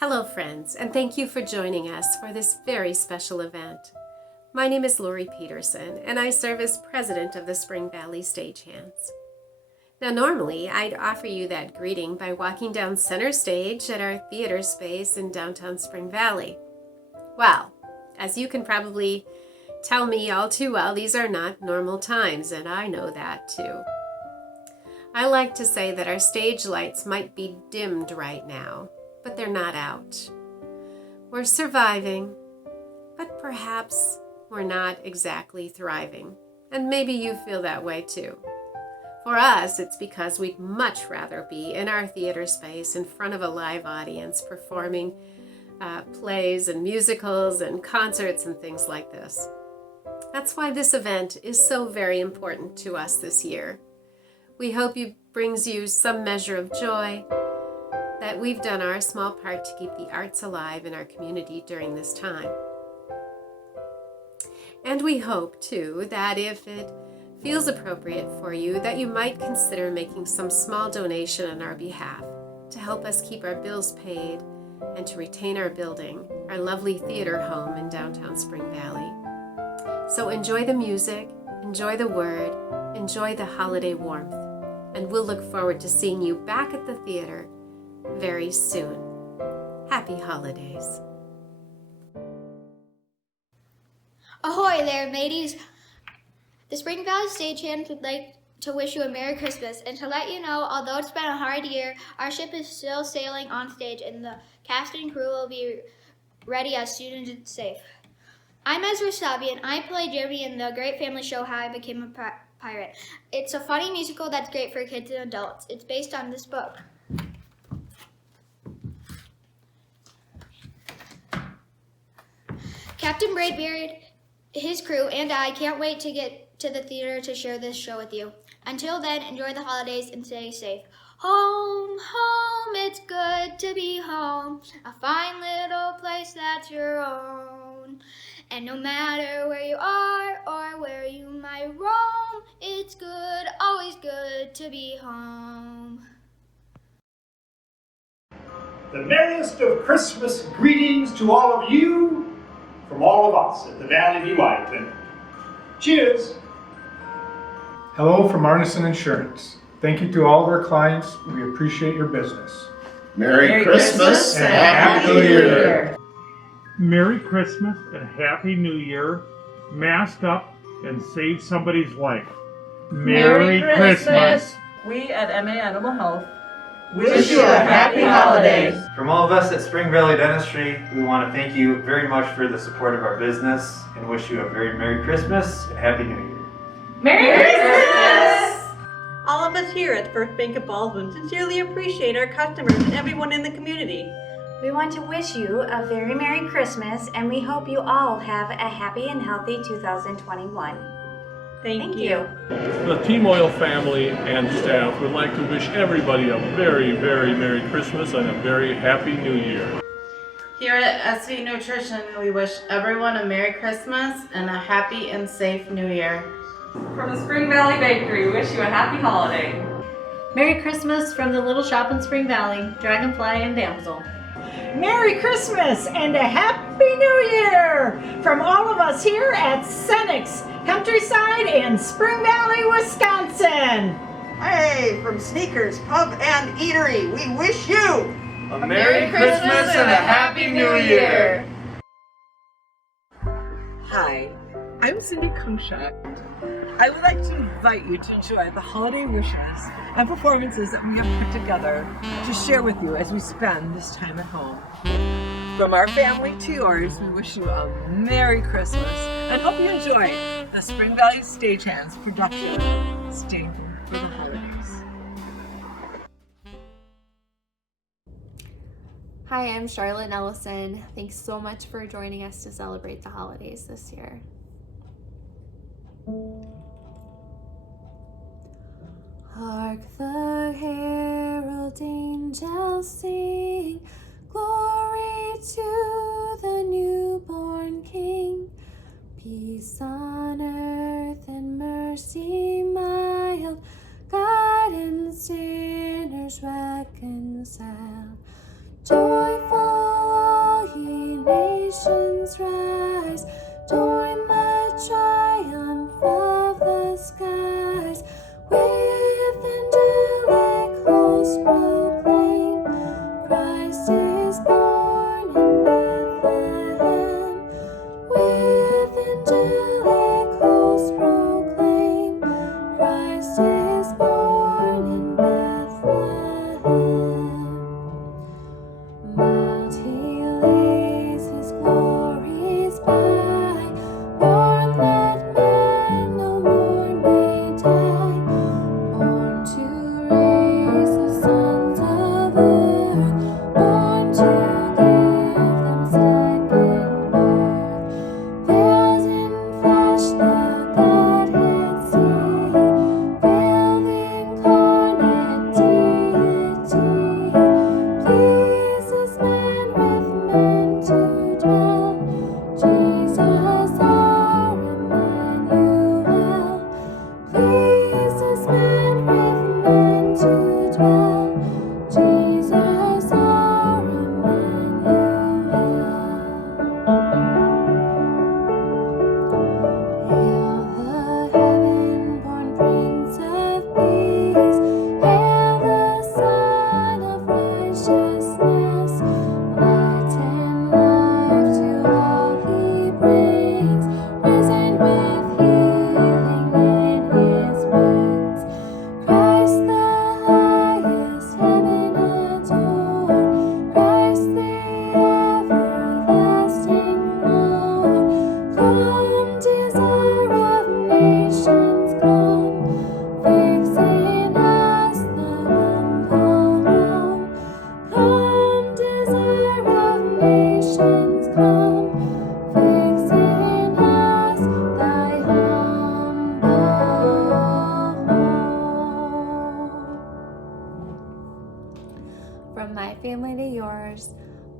Hello friends, and thank you for joining us for this very special event. My name is Lori Peterson, and I serve as president of the Spring Valley Stagehands. Now normally, I'd offer you that greeting by walking down center stage at our theater space in downtown Spring Valley. Well, as you can probably tell me all too well, these are not normal times, and I know that too. I like to say that our stage lights might be dimmed right now, but they're not out. We're surviving, but perhaps we're not exactly thriving. And maybe you feel that way too. For us, it's because we'd much rather be in our theater space in front of a live audience performing plays and musicals and concerts and things like this. That's why this event is so very important to us this year. We hope it brings you some measure of joy, that we've done our small part to keep the arts alive in our community during this time. And we hope, too, that if it feels appropriate for you, that you might consider making some small donation on our behalf to help us keep our bills paid and to retain our building, our lovely theater home in downtown Spring Valley. So enjoy the music, enjoy the word, enjoy the holiday warmth, and we'll look forward to seeing you back at the theater very soon. Happy holidays. Ahoy there, mateys! The Spring Valley Stagehands would like to wish you a Merry Christmas and to let you know, although it's been a hard year, our ship is still sailing on stage and the cast and crew will be ready as soon as it's safe. I'm Ezra Sabi and I play Jeremy in the great family show How I Became a Pirate. It's a funny musical that's great for kids and adults. It's based on this book. Captain Braidbeard, his crew, and I can't wait to get to the theater to share this show with you. Until then, enjoy the holidays and stay safe. Home, home, it's good to be home. A fine little place that's your own. And no matter where you are or where you might roam, it's good, always good to be home. The merriest of Christmas greetings to all of you from all of us at the Valley View Eye Clinic. Cheers! Hello from Arneson Insurance. Thank you to all of our clients. We appreciate your business. Merry Christmas and Happy New Year! Merry Christmas and Happy New Year. Mask up and save somebody's life. Merry Christmas! We at MA Animal Health Wish you a happy holidays! From all of us at Spring Valley Dentistry, we want to thank you very much for the support of our business and wish you a very Merry Christmas and Happy New Year. Merry Christmas! All of us here at First Bank of Baldwin sincerely appreciate our customers and everyone in the community. We want to wish you a very Merry Christmas, and we hope you all have a happy and healthy 2021. Thank you. The Team Oil family and staff would like to wish everybody a very, very Merry Christmas and a very Happy New Year. Here at SV Nutrition, we wish everyone a Merry Christmas and a happy and safe New Year. From the Spring Valley Bakery, we wish you a happy holiday. Merry Christmas from the Little Shop in Spring Valley, Dragonfly and Damsel. Merry Christmas and a Happy New Year from all of us here at Senex Countryside in Spring Valley, Wisconsin. Hey, from Sneakers Pub and Eatery, we wish you a Merry Christmas and a Happy New Year! Hi, I'm Cindy Kumshak. I would like to invite you to enjoy the holiday wishes and performances that we have put together to share with you as we spend this time at home. From our family to yours, we wish you a Merry Christmas and hope you enjoy the Spring Valley Stagehands production, Stay for the Holidays. Hi, I'm Charlotte Ellison. Thanks so much for joining us to celebrate the holidays this year. Hark the herald angels sing, glory to the newborn King. Peace on earth and mercy mild, God and sinners reconciled. Joyful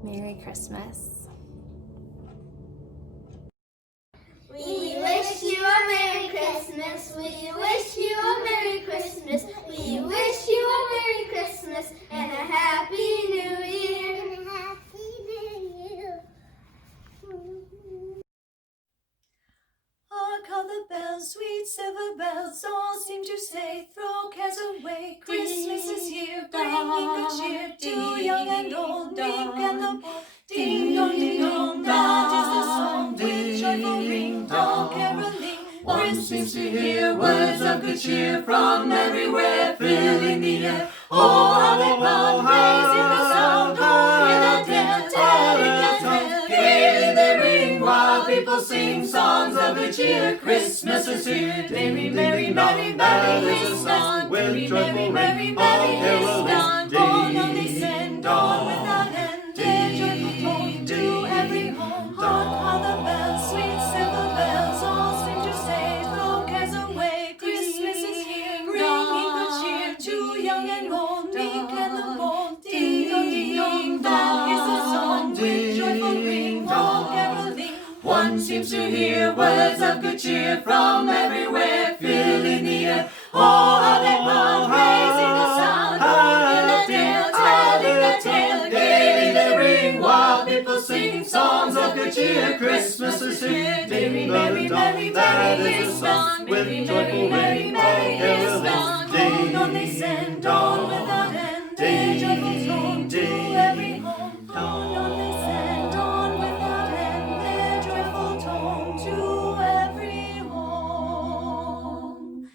Merry Christmas. We wish you a Merry Christmas. We wish you a Merry Christmas. We wish you a Merry Christmas and a Happy New Year. And a Happy New Year. Hark how the bells, sweet silver bells, all seem to say, throw cares away. Christmas is here, bringing good cheer to young and old, meek and the bold. Ding dong, ding dong, that is the song with joyful ring, all caroling. One seems to hear words of good cheer from everywhere, filling the air. Oh, how they pound, raising the sound, oh, in the dance, telling the tale. Gaily they ring while people sing songs of good cheer. Christmas is here. Merry, merry, merry, merry Christmas. Merry, merry, merry, merry Christmas. All now they send on without end, their joyful tone to every home. Hark how the bells, sweet silver bells, all seem to say, throw cares away. Christmas is here, bringing good cheer to young and old, meek and the bold. Ding dong, ding dong, that is the song with joyful ring, all caroling. One seems to hear words of good cheer from everywhere, filling the air. Oh, how they pound, raising the sound, in the dale, telling the tale. Gaily they ring while people sing songs of good cheer. Christmas is here. Merry, merry, merry, merry Christmas. Merry, merry, merry, merry Christmas. Ding on they send on without end, their joyful tone to every home. On they send on without end, their joyful tone to every home.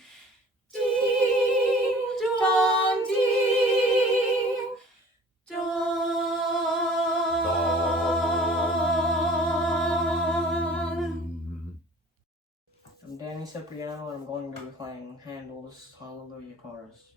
Ding dong, ding dong. I'm Danny Cipriano and I'm going to be playing Handel's Hallelujah Chorus.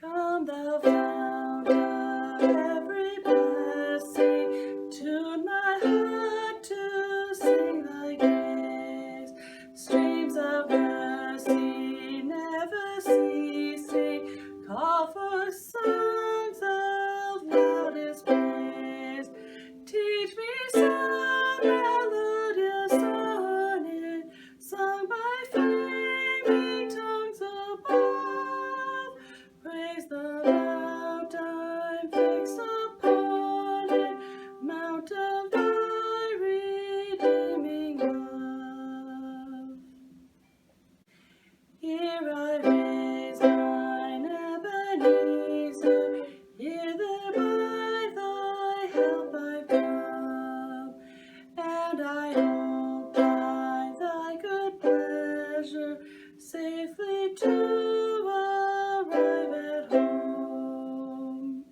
Come thou fount of every blessing, tune my heart to sing thy grace. Streams of mercy never ceasing, call for songs of loudest praise. Teach me some melodious sonnet, sung by flaming tongues above. Praise the mount I'm fixed upon it, mount of thy redeeming love. Here I raise mine Ebenezer, hither by thy help I've come, and I hope by thy good pleasure safely to arrive at home.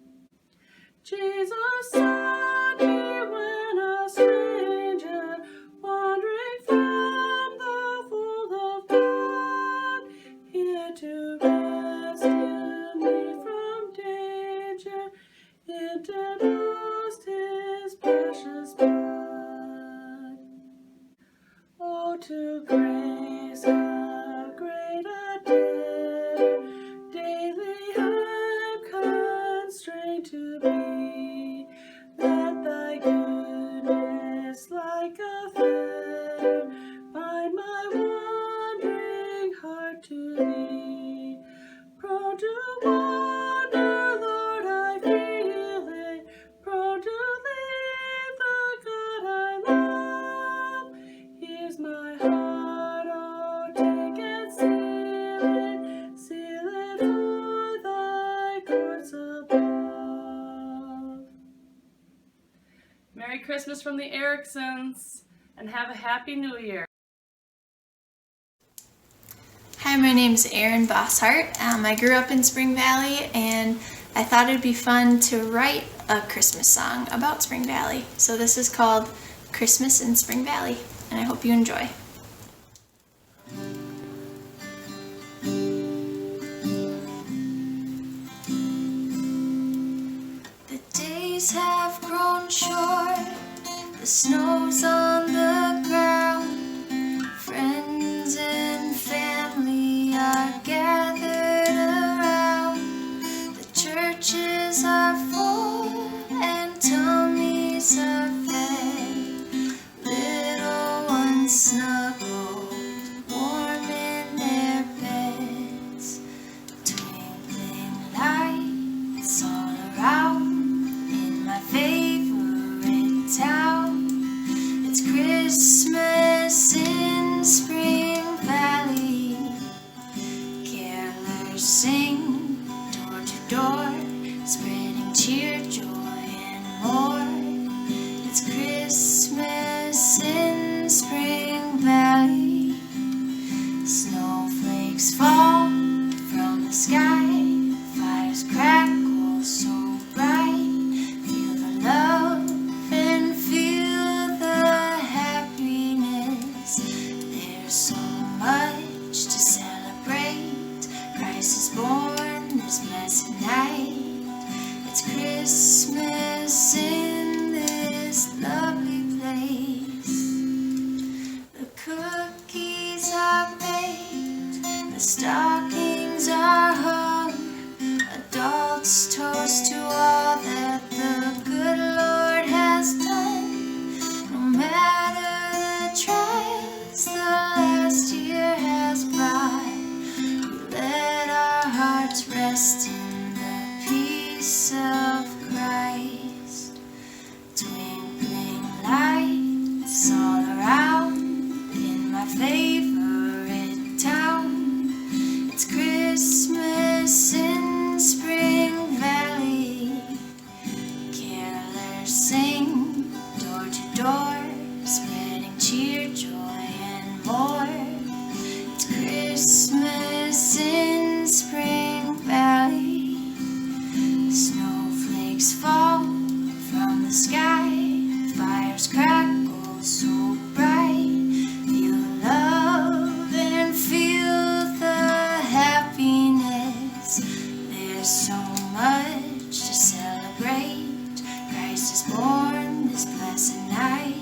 Jesus sought me when a stranger, wandering from the fold of God, here to rescue me from danger, interposed his precious blood. Oh, to grace how great a debtor daily I'm constrained to be. Let thy goodness like a fetter bind my wandering heart to thee. Prone to wander, Lord, I feel it, prone to leave the God I love. Here's my heart, oh, take and seal it for thy courts above. Merry Christmas from the Ericksons, and have a Happy New Year. Hi, my name's Erin Bosshart. I grew up in Spring Valley, and I thought it'd be fun to write a Christmas song about Spring Valley. So this is called Christmas in Spring Valley, and I hope you enjoy. on shore, the snow's on the ground. Friends and family are gathered around. The churches are full and tummies are fed. Little ones snuggled warm in their beds. Twinkling lights all around in my favorite town. It's Christmas in Spring Valley. Carolers sing door to door, spreading cheer, joy, and more. It's Christmas in Spring Valley. Snowflakes fall from the sky, fires crackle so bright. Feel the love and feel the happiness. There's so much to celebrate. Christ is born this blessed night. It's Christmas in this lovely place. The cookies are baked, the stockings are hung. Adults toast to all that the good Lord has done. No matter the trials the last year has brought, we let our hearts rest in the peace of Christ. Twinkling lights all around in my favorite town. It's Christmas in Spring Valley. Carolers sing door to door, spreading cheer, joy, and more. It's Christmas in Spring Valley. Snowflakes fall from the sky, fires crackle so bright. Feel love and feel the happiness. There's so much to celebrate. Christ is born this blessed night.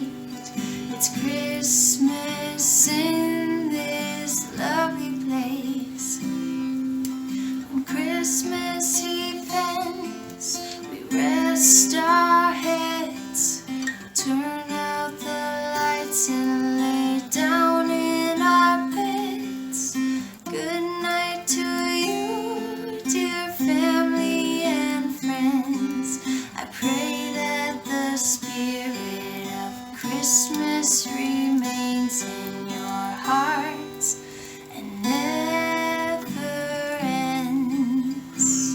It's Christmas in this lovely place. When Christmas Eve ends, we rest our heads, turn out the lights and lay down in our beds. Good night to you, dear family and friends. I pray that the spirit of Christmas remains in your hearts and never ends.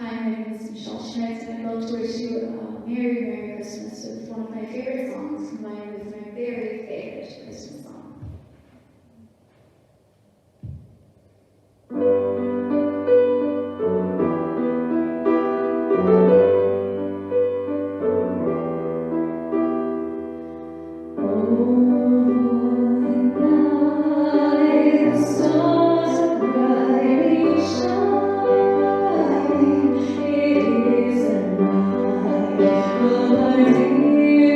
Hi, my name is Michelle Schmitz, and I'd love to wish you a Merry, Merry Christmas with one of my favorite songs, combined with my very favorite Christmas song.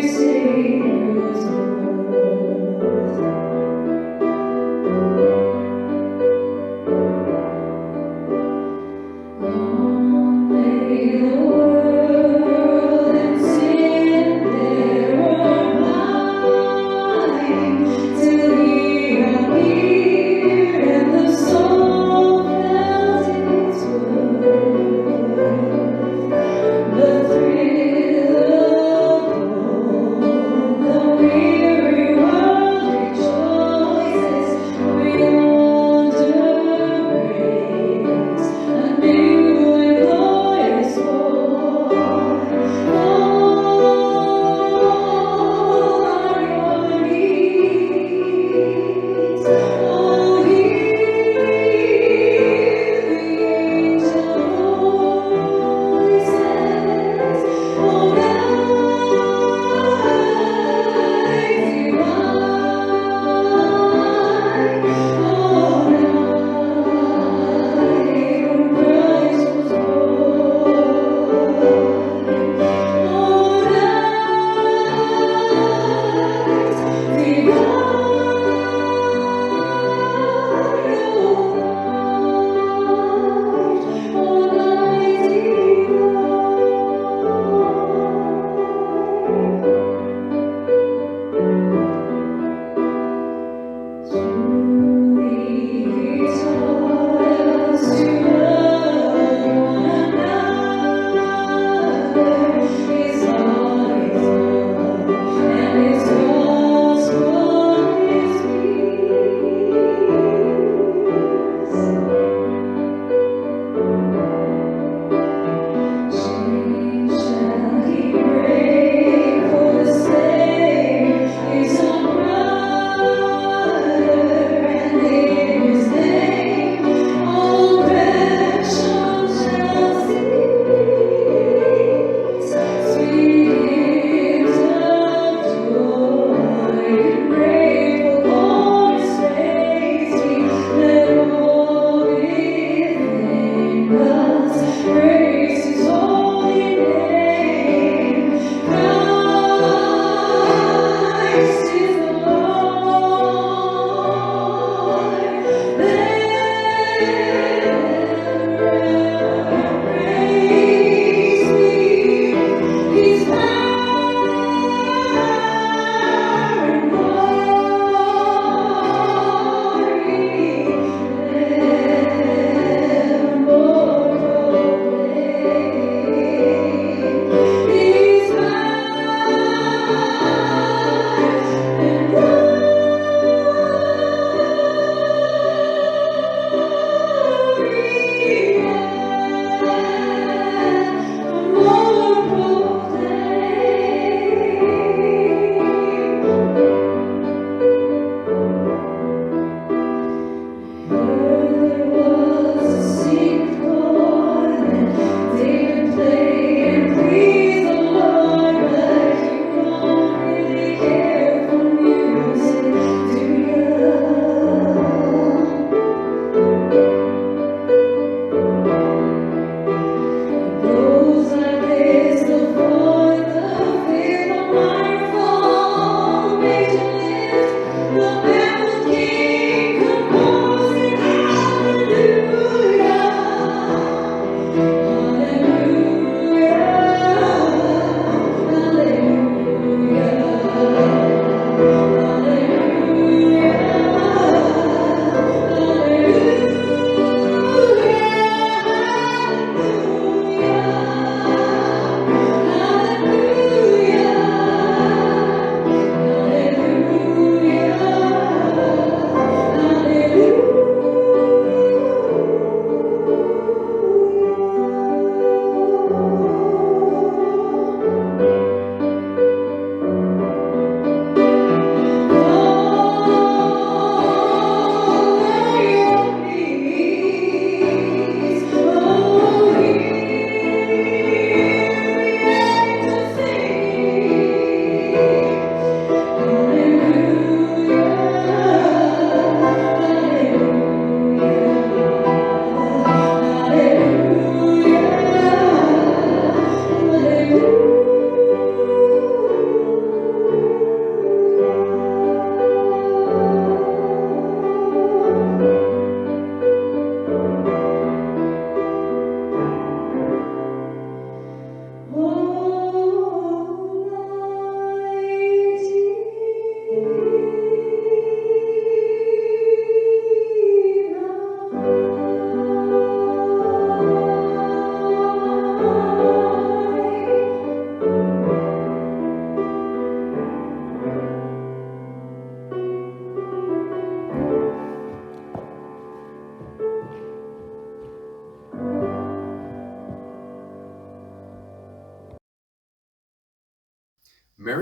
Savior's birth.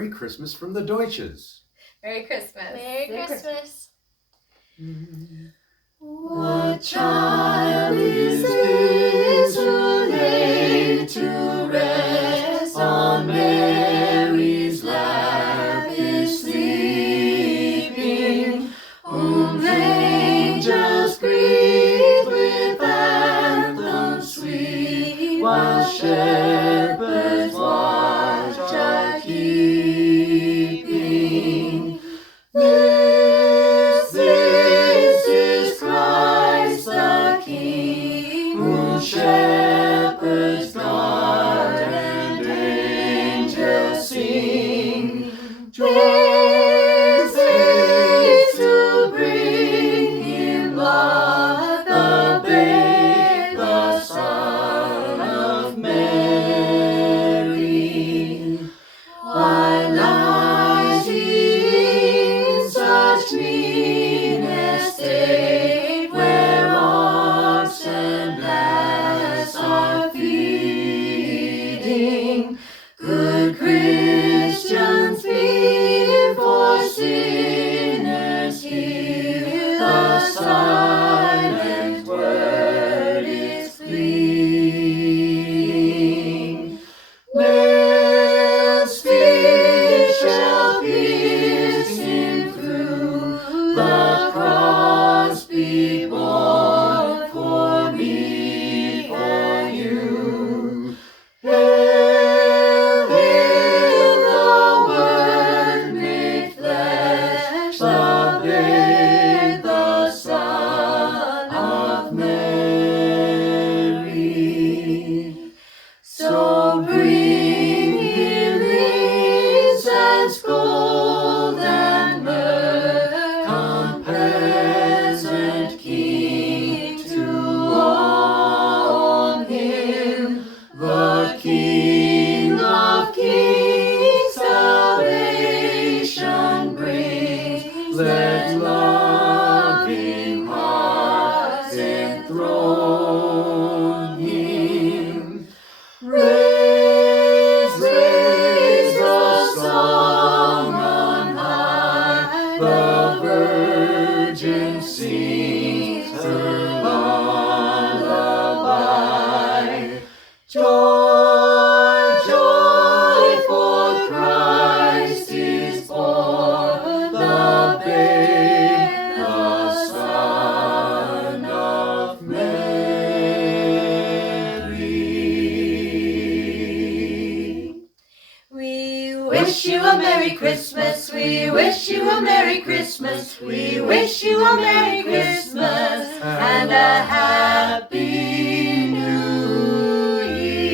Merry Christmas from the Deutsches. Merry Christmas. Merry Christmas. What child is this who laid to rest on Mary's lap is sleeping, whom angels greet with anthems sweet, while shepherds watch are keeping. This is Christ the King, whom shepherds guard and angels sing. Praise to bring him love, the babe, the Son of Mary. Why lies he in such mean estate, where ox and ass are feeding? Good Christians be for sinners here, the silent word is pleading. Man's speech shall pierce him through, the cross be borne for me, for you. Hail, hail, the Word made flesh, the babe, the Son of Mary. So bring him incense, gold, and myrrh, come present King, to own him, the King of kings, salvation brings. Let loving hearts enthrone him. Raise, raise the song on high, the Virgin sings her lullaby. Joy, joy, for Christ is born, the babe, the Son of Mary. We wish you a Merry Christmas, we wish you a Merry Christmas, we wish you a Merry Christmas and a Happy New Year.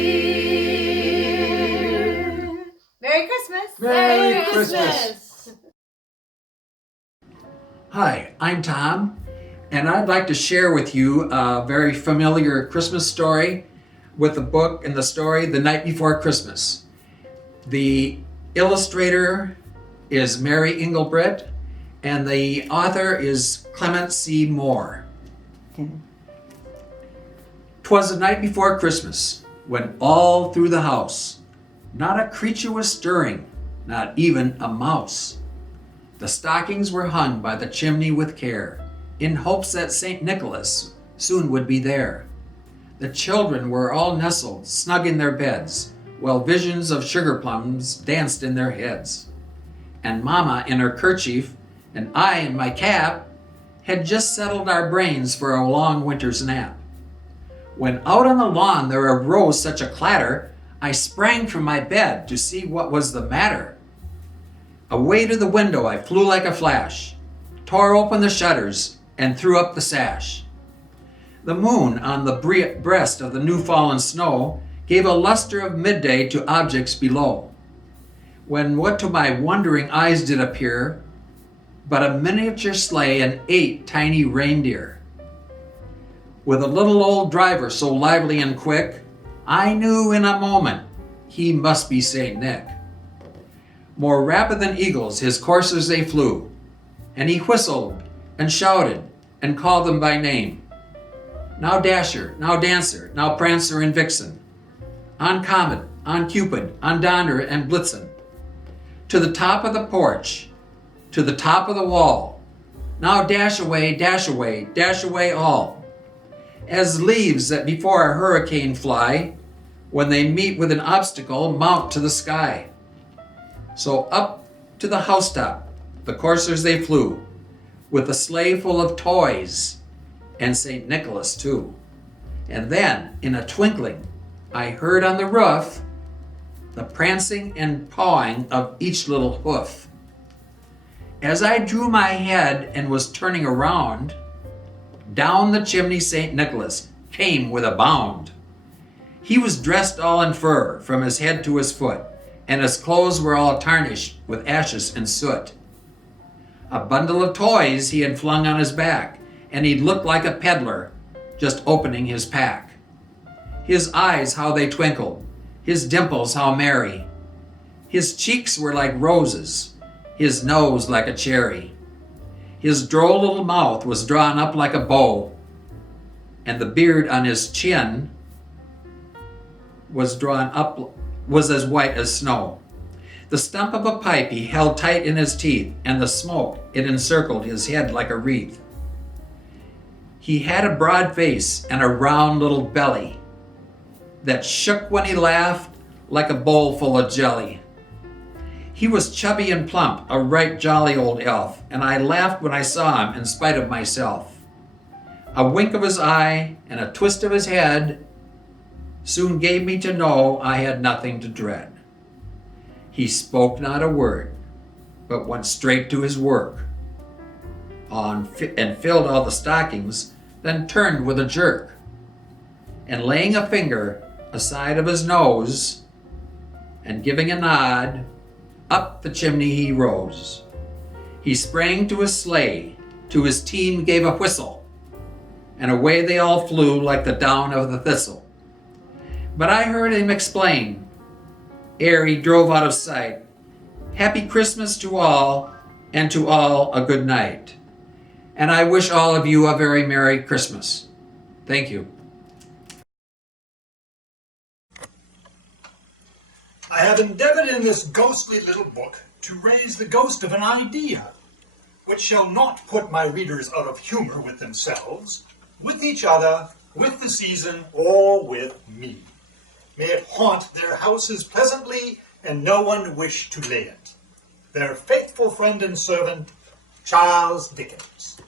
Merry Christmas. Merry Christmas. Hi, I'm Tom, and I'd like to share with you a very familiar Christmas story with the book and the story The Night Before Christmas. The illustrator is Mary Engelbrett, and the author is Clement C. Moore. 'Twas the night before Christmas, when all through the house not a creature was stirring, not even a mouse. The stockings were hung by the chimney with care, in hopes that St. Nicholas soon would be there. The children were all nestled snug in their beds, while visions of sugar plums danced in their heads. And Mama in her kerchief, and I in my cap, had just settled our brains for a long winter's nap. When out on the lawn there arose such a clatter, I sprang from my bed to see what was the matter. Away to the window I flew like a flash, tore open the shutters, and threw up the sash. The moon on the breast of the new-fallen snow gave a luster of midday to objects below, when what to my wondering eyes did appear but a miniature sleigh and 8 tiny reindeer. With a little old driver so lively and quick, I knew in a moment he must be St. Nick. More rapid than eagles his coursers they flew, and he whistled and shouted and called them by name. Now Dasher, now Dancer, now Prancer and Vixen, on Comet, on Cupid, on Donner and Blitzen. to the top of the porch, to the top of the wall. Now dash away, dash away, dash away all. As leaves that before a hurricane fly, when they meet with an obstacle, mount to the sky. So up to the housetop, the coursers they flew, with a sleigh full of toys, and St. Nicholas too. And then, in a twinkling, I heard on the roof the prancing and pawing of each little hoof. As I drew my head and was turning around, down the chimney St. Nicholas came with a bound. He was dressed all in fur from his head to his foot, and his clothes were all tarnished with ashes and soot. A bundle of toys he had flung on his back, and he looked like a peddler just opening his pack. His eyes, how they twinkled, his dimples, how merry. His cheeks were like roses, his nose like a cherry. His droll little mouth was drawn up like a bow, and the beard on his chin was as white as snow. The stump of a pipe he held tight in his teeth, and the smoke, it encircled his head like a wreath. He had a broad face and a round little belly that shook when he laughed like a bowl full of jelly. He was chubby and plump, a right jolly old elf, and I laughed when I saw him in spite of myself. A wink of his eye and a twist of his head soon gave me to know I had nothing to dread. He spoke not a word, but went straight to his work, and filled all the stockings, then turned with a jerk, and laying a finger aside of his nose, and giving a nod, up the chimney he rose. He sprang to his sleigh, to his team gave a whistle, and away they all flew like the down of the thistle. But I heard him explain, ere he drove out of sight, Happy Christmas to all, and to all a good night. And I wish all of you a very Merry Christmas. Thank you. I have endeavored in this ghostly little book to raise the ghost of an idea, which shall not put my readers out of humor with themselves, with each other, with the season, or with me. May it haunt their houses pleasantly, and no one wish to lay it. Their faithful friend and servant, Charles Dickens.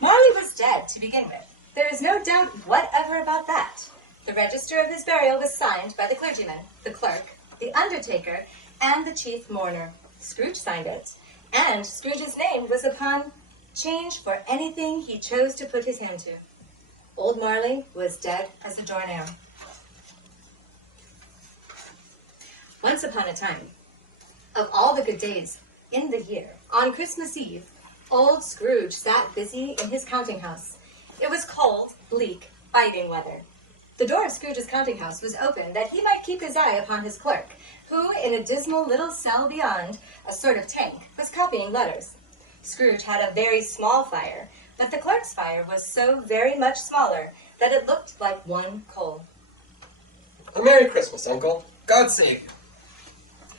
Marley was dead to begin with. There is no doubt whatever about that. The register of his burial was signed by the clergyman, the clerk, the undertaker, and the chief mourner. Scrooge signed it, and Scrooge's name was upon change for anything he chose to put his hand to. Old Marley was dead as a doornail. Once upon a time, of all the good days in the year, on Christmas Eve, old Scrooge sat busy in his counting house. It was cold, bleak, biting weather. The door of Scrooge's counting house was open that he might keep his eye upon his clerk, who, in a dismal little cell beyond, a sort of tank, was copying letters. Scrooge had a very small fire, but the clerk's fire was so very much smaller that it looked like one coal. A Merry Christmas, Uncle. God save you.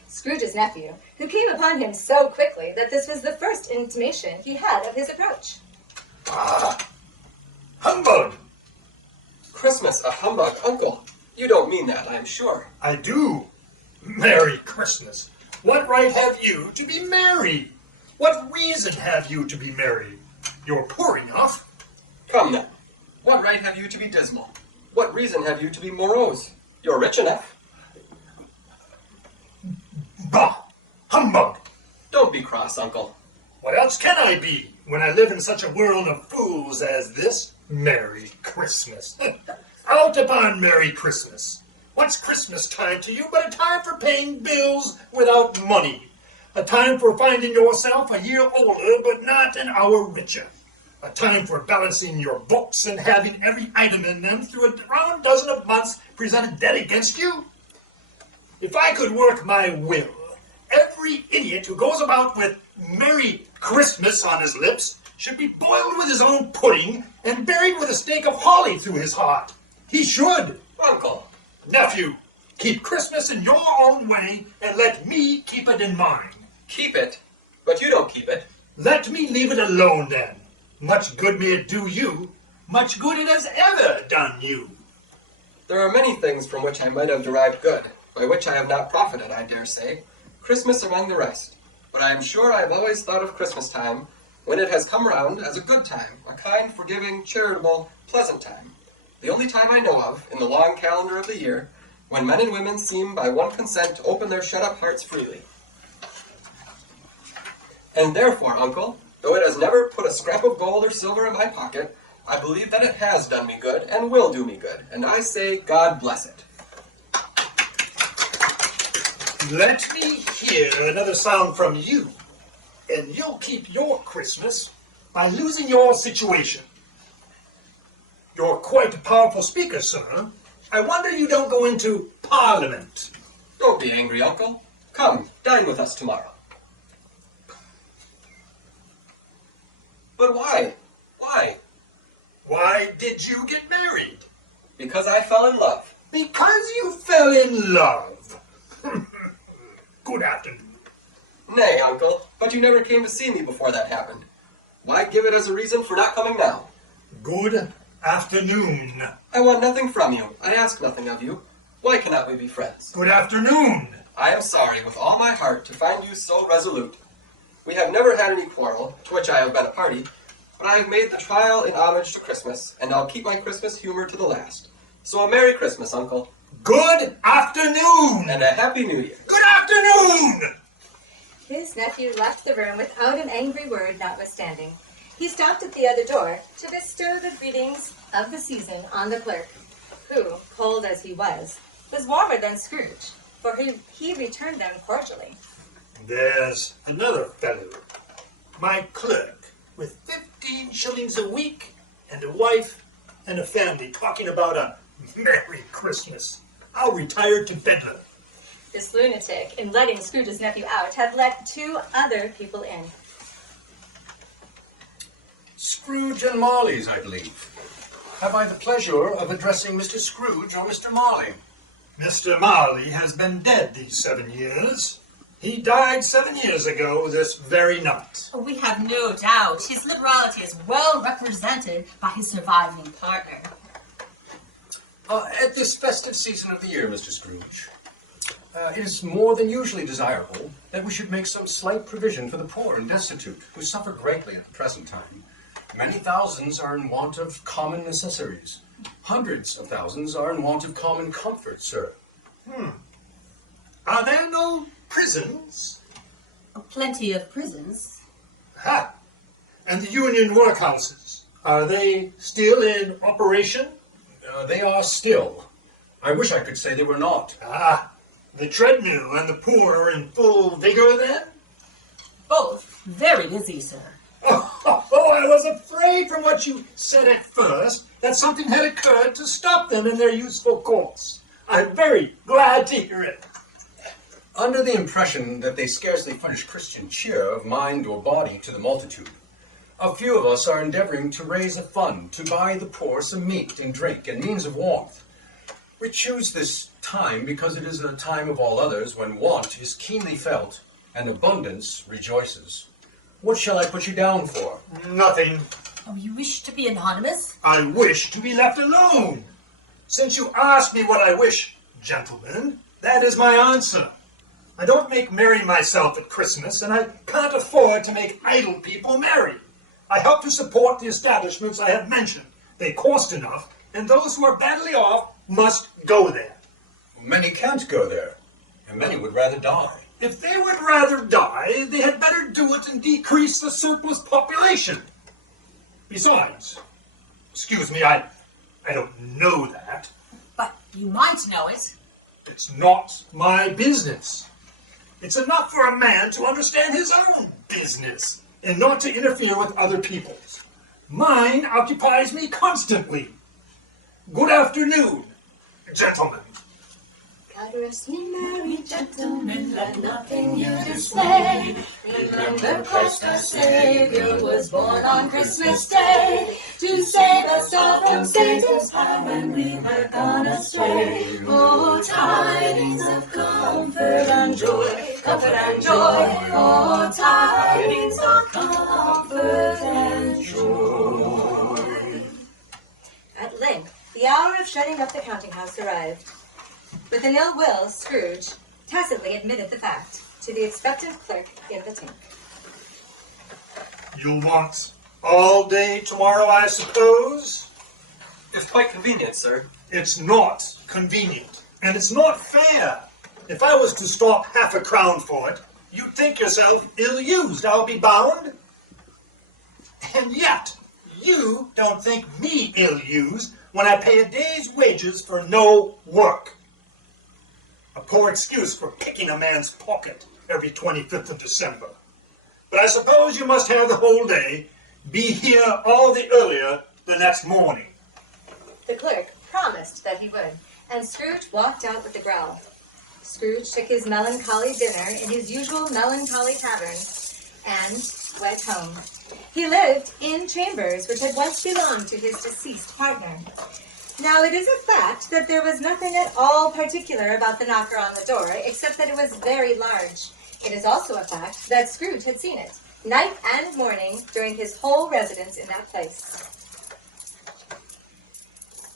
Scrooge's nephew, who came upon him so quickly that this was the first intimation he had of his approach. Ah, humbug! Christmas a humbug, Uncle. You don't mean that, I'm sure. I do. Merry Christmas. What right have you to be merry? What reason have you to be merry? You're poor enough. Come now. What right have you to be dismal? What reason have you to be morose? You're rich enough. Bah! Humbug! Don't be cross, Uncle. What else can I be when I live in such a world of fools as this? Merry Christmas. Out upon Merry Christmas. What's Christmas time to you but a time for paying bills without money? A time for finding yourself a year older but not an hour richer. A time for balancing your books and having every item in them through a round dozen of months presented dead against you? If I could work my will, every idiot who goes about with Merry Christmas on his lips should be boiled with his own pudding and buried with a stake of holly through his heart. He should. Uncle. Nephew, Keep Christmas in your own way, and let me keep it in mine. Keep it? But you don't keep it. Let me leave it alone then. Much good may it do you, much good it has ever done you. There are many things from which I might have derived good, by which I have not profited, I dare say, Christmas among the rest. But I am sure I have always thought of Christmas time, when it has come round, as a good time, a kind, forgiving, charitable, pleasant time. The only time I know of, in the long calendar of the year, when men and women seem by one consent to open their shut-up hearts freely. And therefore, uncle, though it has never put a scrap of gold or silver in my pocket, I believe that it has done me good, and will do me good, and I say, God bless it. Let me hear another sound from you, and you'll keep your Christmas by losing your situation. You're quite a powerful speaker, sir. I wonder you don't go into Parliament. Don't be angry, uncle. Come, dine with us tomorrow. But why? Why? Why did you get married? Because I fell in love. Because you fell in love. Good afternoon. Nay, uncle, but you never came to see me before that happened. Why give it as a reason for not coming now? Good afternoon. I want nothing from you. I ask nothing of you. Why cannot we be friends? Good afternoon. I am sorry with all my heart to find you so resolute. We have never had any quarrel, to which I have been a party, but I have made the trial in homage to Christmas, and I'll keep my Christmas humor to the last. So a Merry Christmas, uncle. Good afternoon. And a Happy New Year. Good afternoon. His nephew left the room without an angry word notwithstanding. He stopped at the other door to bestow the greetings of the season on the clerk, who, cold as he was warmer than Scrooge, for he returned them cordially. There's another fellow, my clerk, with 15 shillings a week, and a wife and a family, talking about a Merry Christmas. I'll retire to Bedlam. This lunatic, in letting Scrooge's nephew out, had let 2 other people in. Scrooge and Marley's, I believe. Have I the pleasure of addressing Mr. Scrooge or Mr. Marley? Mr. Marley has been dead these 7 years. He died 7 years ago this very night. We have no doubt his liberality is well represented by his surviving partner. At this festive season of the year, Mr. Scrooge, it is more than usually desirable that we should make some slight provision for the poor and destitute, who suffer greatly at the present time. Many thousands are in want of common necessaries. Hundreds of thousands are in want of common comfort, sir. Are there no prisons? Plenty of prisons. Ha! And the union workhouses, are they still in operation? They are still. I wish I could say they were not. Ah, the treadmill and the poor are in full vigor then? Both very busy, sir. Oh, I was afraid from what you said at first that something had occurred to stop them in their useful course. I'm very glad to hear it. Under the impression that they scarcely furnish Christian cheer of mind or body to the multitude, a few of us are endeavoring to raise a fund to buy the poor some meat and drink and means of warmth. We choose this time because it is a time of all others when want is keenly felt and abundance rejoices. What shall I put you down for? Nothing. Oh, you wish to be anonymous? I wish to be left alone. Since you asked me what I wish, gentlemen, that is my answer. I don't make merry myself at Christmas, and I can't afford to make idle people merry. I help to support the establishments I have mentioned. They cost enough, and those who are badly off must go there. Many can't go there, and many would rather die. If they would rather die, they had better do it and decrease the surplus population. Besides, excuse me, I don't know that. But you might know it. It's not my business. It's enough for a man to understand his own business and not to interfere with other people's. Mine occupies me constantly. Good afternoon, gentlemen. God rest ye merry gentlemen, let nothing you dismay. Remember Christ our Savior was born on Christmas Day to save us all from Satan's power when we had gone astray. Oh, tidings of comfort and joy, comfort and joy. Oh, tidings of comfort and joy. At length, the hour of shutting up the counting house arrived. With an ill will, Scrooge tacitly admitted the fact to the expectant clerk in the tank. You'll want all day tomorrow, I suppose? If quite convenient, sir. It's not convenient, and it's not fair. If I was to stop half a crown for it, you'd think yourself ill-used, I'll be bound. And yet, you don't think me ill-used when I pay a day's wages for no work. A poor excuse for picking a man's pocket every 25th of December. But I suppose you must have the whole day, be here all the earlier the next morning. The clerk promised that he would, and Scrooge walked out with a growl. Scrooge took his melancholy dinner in his usual melancholy tavern and went home. He lived in chambers which had once belonged to his deceased partner. Now, it is a fact that there was nothing at all particular about the knocker on the door, except that it was very large. It is also a fact that Scrooge had seen it, night and morning, during his whole residence in that place.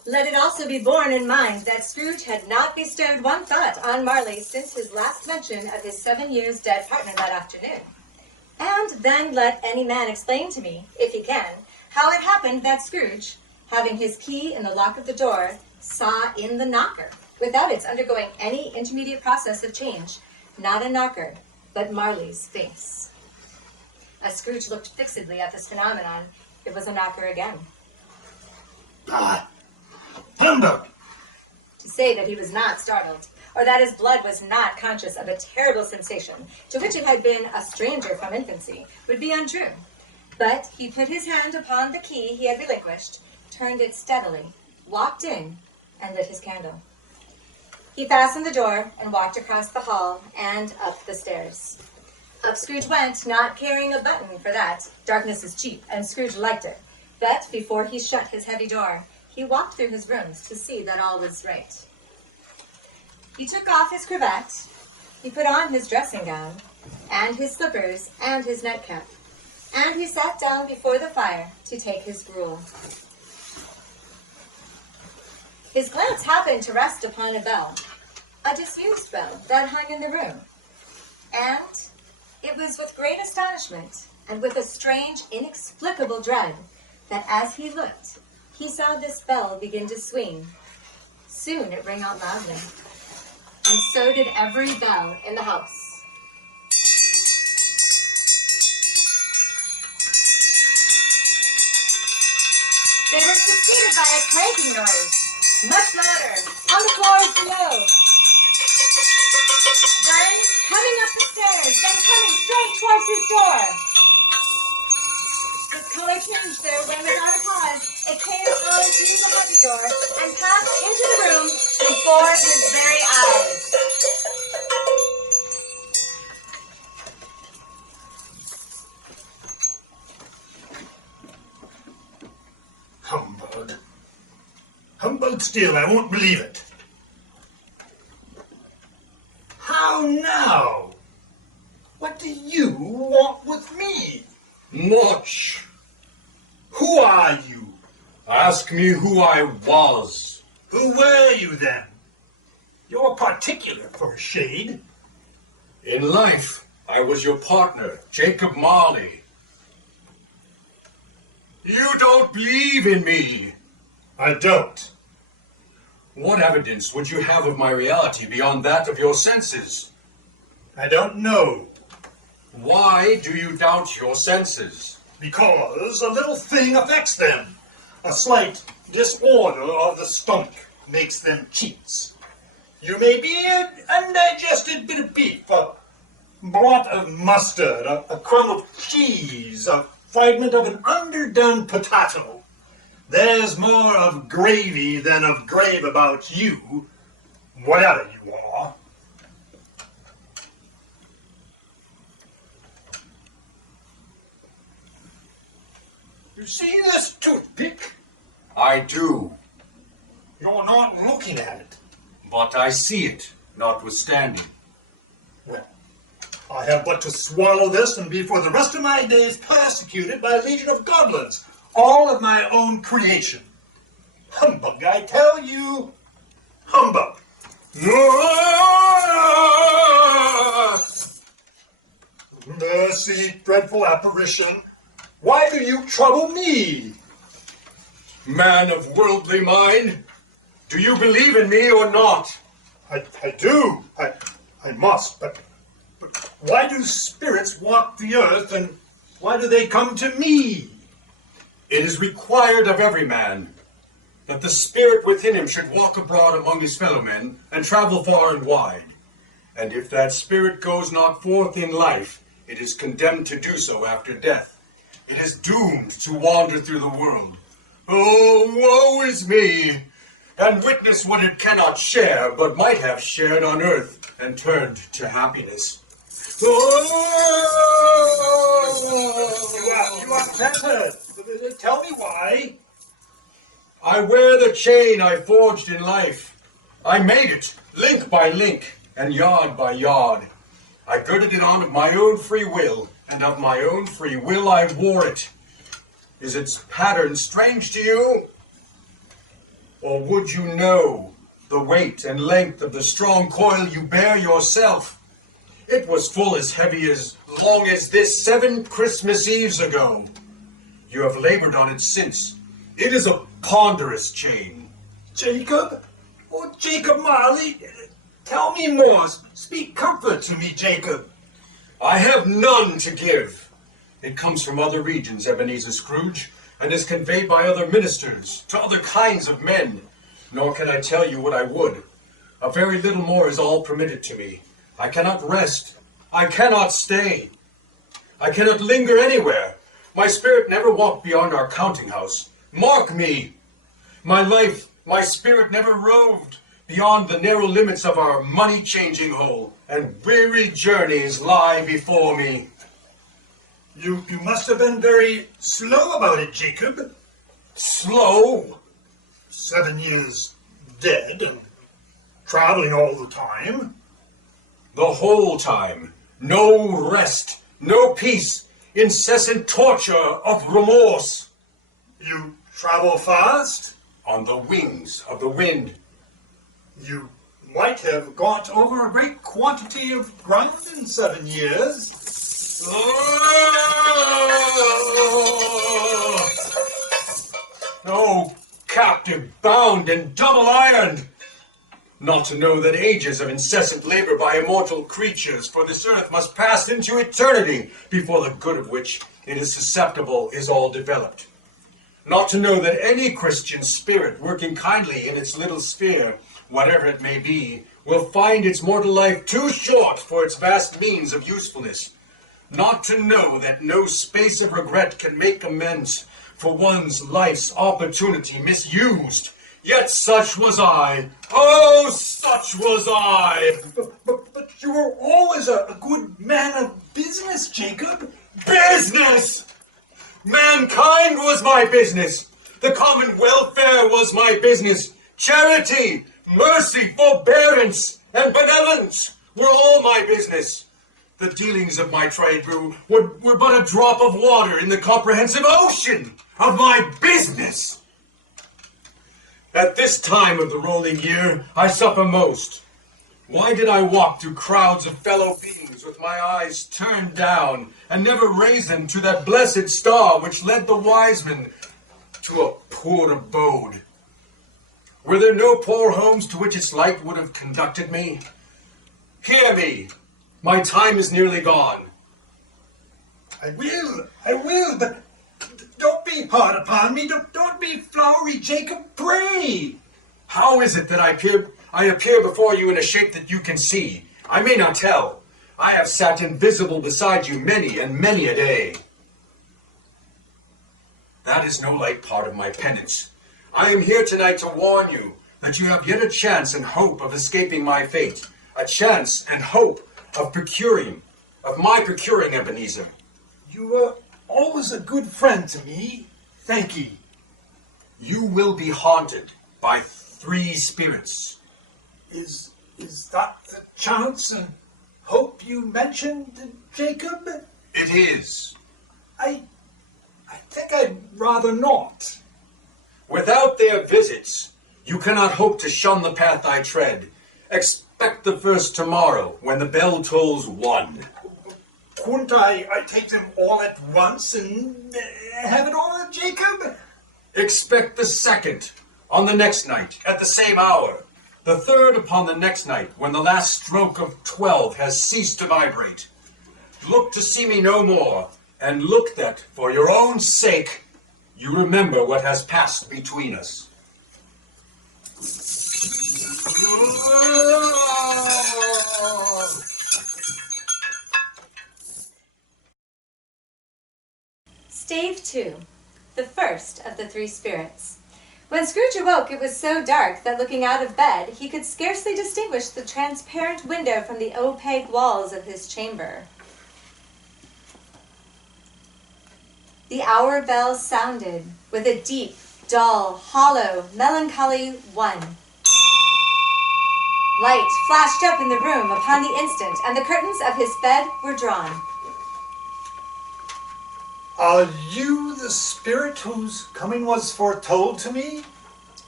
Let it also be borne in mind that Scrooge had not bestowed one thought on Marley since his last mention of his 7 years dead partner that afternoon. And then let any man explain to me, if he can, how it happened that Scrooge, having his key in the lock of the door, saw in the knocker, without its undergoing any intermediate process of change, not a knocker, but Marley's face. As Scrooge looked fixedly at this phenomenon, it was a knocker again. Ah, humbug! To say that he was not startled, or that his blood was not conscious of a terrible sensation to which it had been a stranger from infancy, would be untrue. But he put his hand upon the key he had relinquished, turned it steadily, walked in, and lit his candle. He fastened the door and walked across the hall and up the stairs. Up Scrooge went, not carrying a button for that. Darkness is cheap, and Scrooge liked it. But before he shut his heavy door, he walked through his rooms to see that all was right. He took off his cravat, he put on his dressing gown, and his slippers, and his nightcap, and he sat down before the fire to take his gruel. His glance happened to rest upon a bell, a disused bell that hung in the room. And it was with great astonishment and with a strange, inexplicable dread that as he looked, he saw this bell begin to swing. Soon it rang out loudly, and so did every bell in the house. They were succeeded by a clanking noise, much louder, on the floors below. Then, coming up the stairs, then coming straight towards his door. His color changed there when, without a pause, it came on through the heavy door and passed into the room before his very eyes. Humbug. Humbug still, I won't believe it. How now? What do you want with me? Much. Who are you? Ask me who I was. Who were you then? You're particular for a shade. In life, I was your partner, Jacob Marley. You don't believe in me. I don't. What evidence would you have of my reality beyond that of your senses? I don't know. Why do you doubt your senses? Because a little thing affects them. A slight disorder of the stomach makes them cheats. You may be an undigested bit of beef, a blot of mustard, a crumb of cheese, a fragment of an underdone potato. There's more of gravy than of grave about you, whatever you are. You see this toothpick? I do, You're not looking at it. but I see it, notwithstanding. Well, I have but to swallow this and be for the rest of my days persecuted by a legion of goblins, all of my own creation. Humbug, I tell you. Humbug. Mercy, dreadful apparition. Why do you trouble me? Man of worldly mind, do you believe in me or not? I do. I must, but why do spirits walk the earth and why do they come to me? It is required of every man that the spirit within him should walk abroad among his fellow men and travel far and wide. And if that spirit goes not forth in life, it is condemned to do so after death. It is doomed to wander through the world. Oh, woe is me! And witness what it cannot share, but might have shared on earth and turned to happiness. You are tempted. Tell me why. I wear the chain I forged in life. I made it, link by link, and yard by yard. I girded it on of my own free will, and of my own free will I wore it. Is its pattern strange to you? Or would you know the weight and length of the strong coil you bear yourself? It was full as heavy as long as this 7 Christmas Eves ago. You have labored on it since. It is a ponderous chain. Jacob? Oh, Jacob Marley, tell me more. Speak comfort to me, Jacob. I have none to give. It comes from other regions, Ebenezer Scrooge, and is conveyed by other ministers to other kinds of men. Nor can I tell you what I would. A very little more is all permitted to me. I cannot rest. I cannot stay. I cannot linger anywhere. My spirit never walked beyond our counting house. Mark me! My life, my spirit never roved beyond the narrow limits of our money-changing hole, and weary journeys lie before me. You must have been very slow about it, Jacob. Slow? 7 years dead and traveling all the time. The whole time. No rest, no peace, incessant torture of remorse. You travel fast? On the wings of the wind. You might have gone over a great quantity of ground in 7 years. Oh, captive, bound, and double-ironed! Not to know that ages of incessant labor by immortal creatures for this earth must pass into eternity before the good of which it is susceptible is all developed. Not to know that any Christian spirit working kindly in its little sphere, whatever it may be, will find its mortal life too short for its vast means of usefulness. Not to know that no space of regret can make amends for one's life's opportunity misused. Yet such was I. Oh, such was I. But you were always a good man of business, Jacob. Business! Mankind was my business. The common welfare was my business. Charity, mercy, forbearance, and benevolence were all my business. The dealings of my trade were but a drop of water in the comprehensive ocean of my business. At this time of the rolling year, I suffer most. Why did I walk through crowds of fellow beings with my eyes turned down and never raise them to that blessed star which led the wise men to a poor abode? Were there no poor homes to which its light would have conducted me? Hear me. My time is nearly gone. I will, but don't be hard upon me. Don't be flowery, Jacob. Pray. How is it that I appear before you in a shape that you can see? I may not tell. I have sat invisible beside you many and many a day. That is no light part of my penance. I am here tonight to warn you that you have yet a chance and hope of escaping my fate. A chance and hope of my procuring Ebenezer. You were always a good friend to me. Thank ye. You will be haunted by 3 spirits. Is that the chance and hope you mentioned, Jacob? It is. I think I'd rather not. Without their visits, you cannot hope to shun the path I tread. Expect the first tomorrow, when the bell tolls 1. Couldn't I take them all at once and have it all, Jacob? Expect the second on the next night, at the same hour. The third upon the next night, when the last stroke of 12 has ceased to vibrate. Look to see me no more, and look that, for your own sake, you remember what has passed between us. Stave 2, the first of the 3 spirits. When Scrooge awoke, it was so dark that looking out of bed, he could scarcely distinguish the transparent window from the opaque walls of his chamber. The hour bell sounded with a deep, dull, hollow, melancholy 1. Light flashed up in the room upon the instant, and the curtains of his bed were drawn. Are you the spirit whose coming was foretold to me?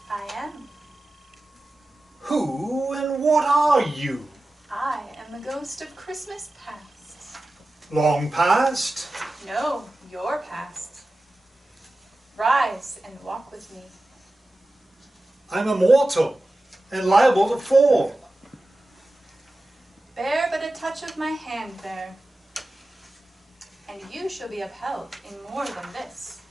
I am. Who and what are you? I am the ghost of Christmas past. Long past? No, your past. Rise and walk with me. I'm immortal and liable to fall. Bear but a touch of my hand there, and you shall be upheld in more than this.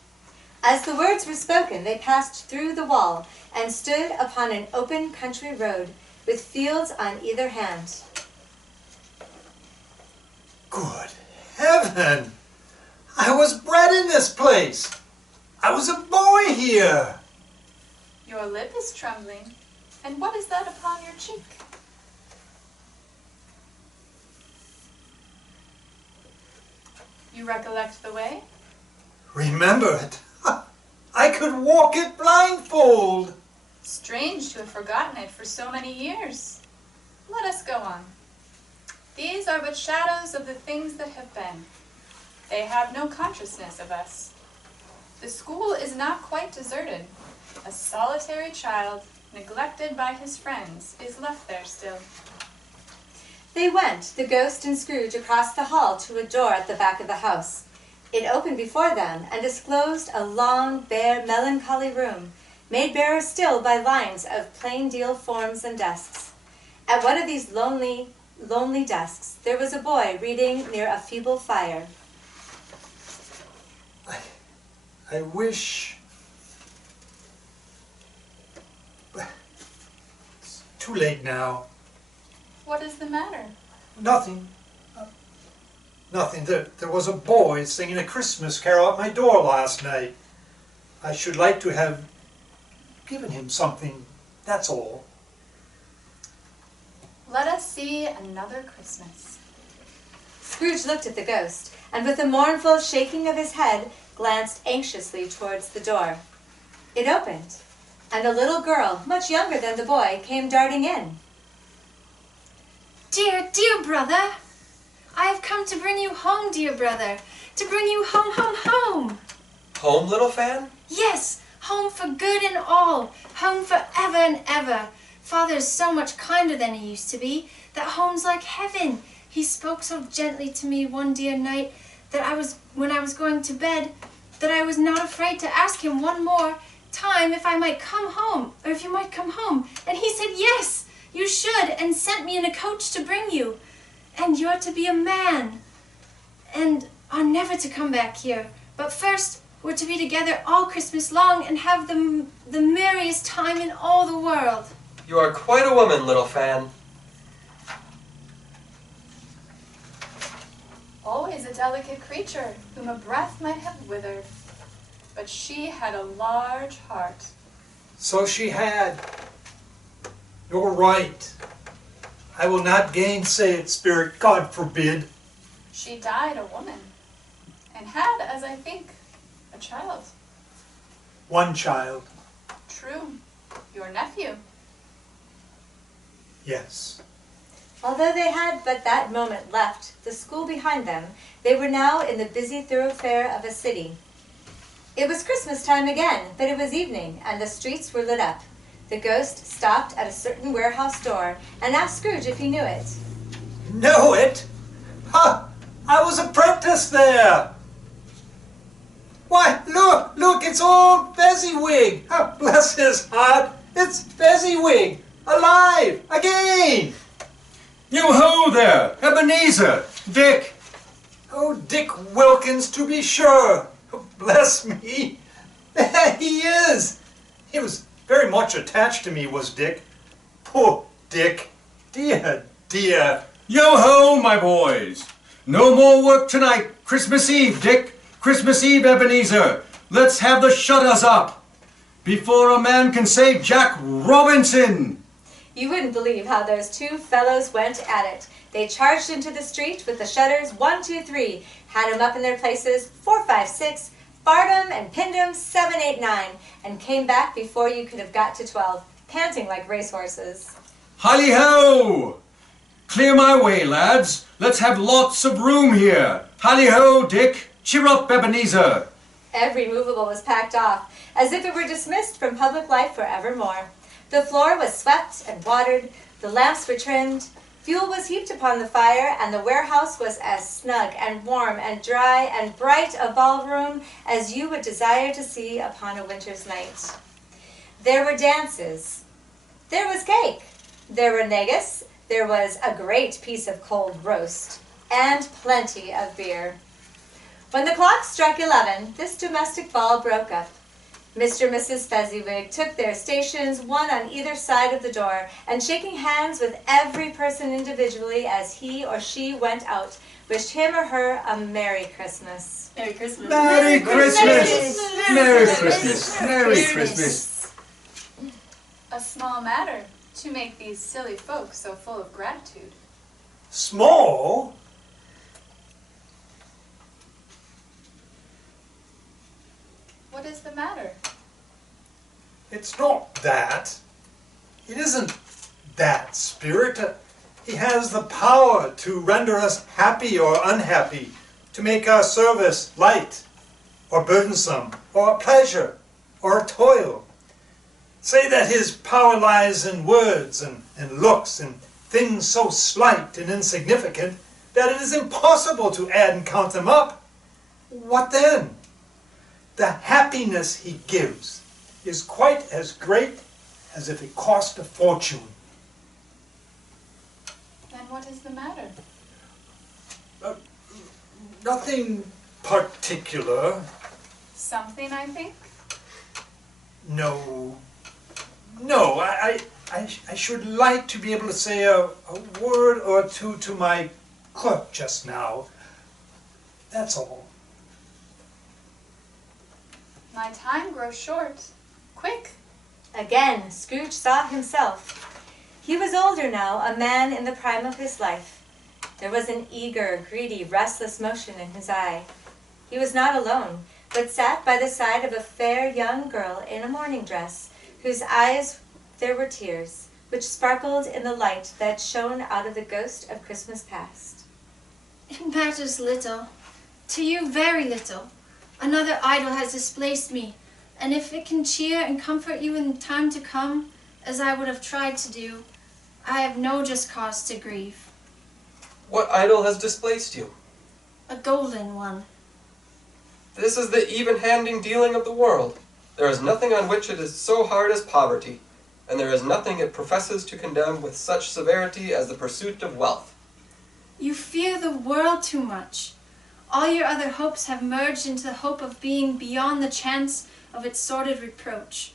As the words were spoken, they passed through the wall and stood upon an open country road with fields on either hand. Good heaven! I was bred in this place. I was a boy here. Your lip is trembling, and what is that upon your cheek? You recollect the way? Remember it. I could walk it blindfold. Strange to have forgotten it for so many years. Let us go on. These are but shadows of the things that have been. They have no consciousness of us. The school is not quite deserted. A solitary child, neglected by his friends, is left there still. They went, the ghost and Scrooge, across the hall to a door at the back of the house. It opened before them and disclosed a long, bare, melancholy room, made barer still by lines of plain deal forms and desks. At one of these lonely desks, there was a boy reading near a feeble fire. I wish... It's too late now. What is the matter? Nothing. Nothing. There was a boy singing a Christmas carol at my door last night. I should like to have given him something, that's all. Let us see another Christmas. Scrooge looked at the ghost, and with a mournful shaking of his head, glanced anxiously towards the door. It opened, and a little girl, much younger than the boy, came darting in. Dear, dear brother, I have come to bring you home, dear brother, to bring you home, home, home. Home, little fan? Yes, home for good and all, home for ever and ever. Father is so much kinder than he used to be, that home's like heaven. He spoke so gently to me one dear night that when I was going to bed, that I was not afraid to ask him one more time if I might come home, or if you might come home. And he said, yes, you should, and sent me in a coach to bring you. And you're to be a man, and are never to come back here. But first, we're to be together all Christmas long and have the merriest time in all the world. You are quite a woman, little fan. Always a delicate creature, whom a breath might have withered. But she had a large heart. So she had. You're right. I will not gainsay it, Spirit, God forbid. She died a woman, and had, as I think, a child. One child. True. Your nephew. Yes. Although they had but that moment left the school behind them, they were now in the busy thoroughfare of a city. It was Christmas time again, but it was evening, and the streets were lit up. The ghost stopped at a certain warehouse door and asked Scrooge if he knew it. Know it? Ha! I was apprenticed there. Why, look, it's old Fezziwig. Oh, bless his heart. It's Fezziwig, alive, again. Yo-ho there, Ebenezer, Dick. Oh, Dick Wilkins, to be sure. Bless me. There he is. He was very much attached to me, was Dick. Poor Dick. Dear, dear. Yo-ho, my boys. No more work tonight. Christmas Eve, Dick. Christmas Eve, Ebenezer. Let's have the shutters up before a man can say Jack Robinson. You wouldn't believe how those two fellows went at it. They charged into the street with the shutters 1, 2, 3, had 'em up in their places 4, 5, 6, barred 'em and pinned 'em 7, 8, 9, and came back before you could have got to 12, panting like racehorses. Hally-ho! Clear my way, lads. Let's have lots of room here. Hally-ho, Dick. Cheer up, Ebenezer. Every movable was packed off, as if it were dismissed from public life forevermore. The floor was swept and watered, the lamps were trimmed, fuel was heaped upon the fire, and the warehouse was as snug and warm and dry and bright a ballroom as you would desire to see upon a winter's night. There were dances. There was cake. There were negus. There was a great piece of cold roast, and plenty of beer. When the clock struck 11, this domestic ball broke up. Mr. and Mrs. Fezziwig took their stations, one on either side of the door, and shaking hands with every person individually as he or she went out, wished him or her a Merry Christmas. Merry Christmas. Merry Christmas. Merry Christmas. Merry Christmas. A small matter to make these silly folks so full of gratitude. Small? What is the matter? It's not that. It isn't that, Spirit. He has the power to render us happy or unhappy, to make our service light or burdensome, or a pleasure or a toil. Say that his power lies in words and looks and things so slight and insignificant that it is impossible to add and count them up. What then? The happiness he gives is quite as great as if it cost a fortune. Then what is the matter? Nothing particular. Something, I think? No, I should like to be able to say a word or two to my clerk just now. That's all. My time grows short. Quick! Again, Scrooge saw himself. He was older now, a man in the prime of his life. There was an eager, greedy, restless motion in his eye. He was not alone, but sat by the side of a fair young girl in a morning dress, whose eyes there were tears, which sparkled in the light that shone out of the ghost of Christmas past. It matters little. To you, very little. Another idol has displaced me, and if it can cheer and comfort you in time to come, as I would have tried to do, I have no just cause to grieve. What idol has displaced you? A golden one. This is the even-handing dealing of the world. There is nothing on which it is so hard as poverty, and there is nothing it professes to condemn with such severity as the pursuit of wealth. You fear the world too much. All your other hopes have merged into the hope of being beyond the chance of its sordid reproach.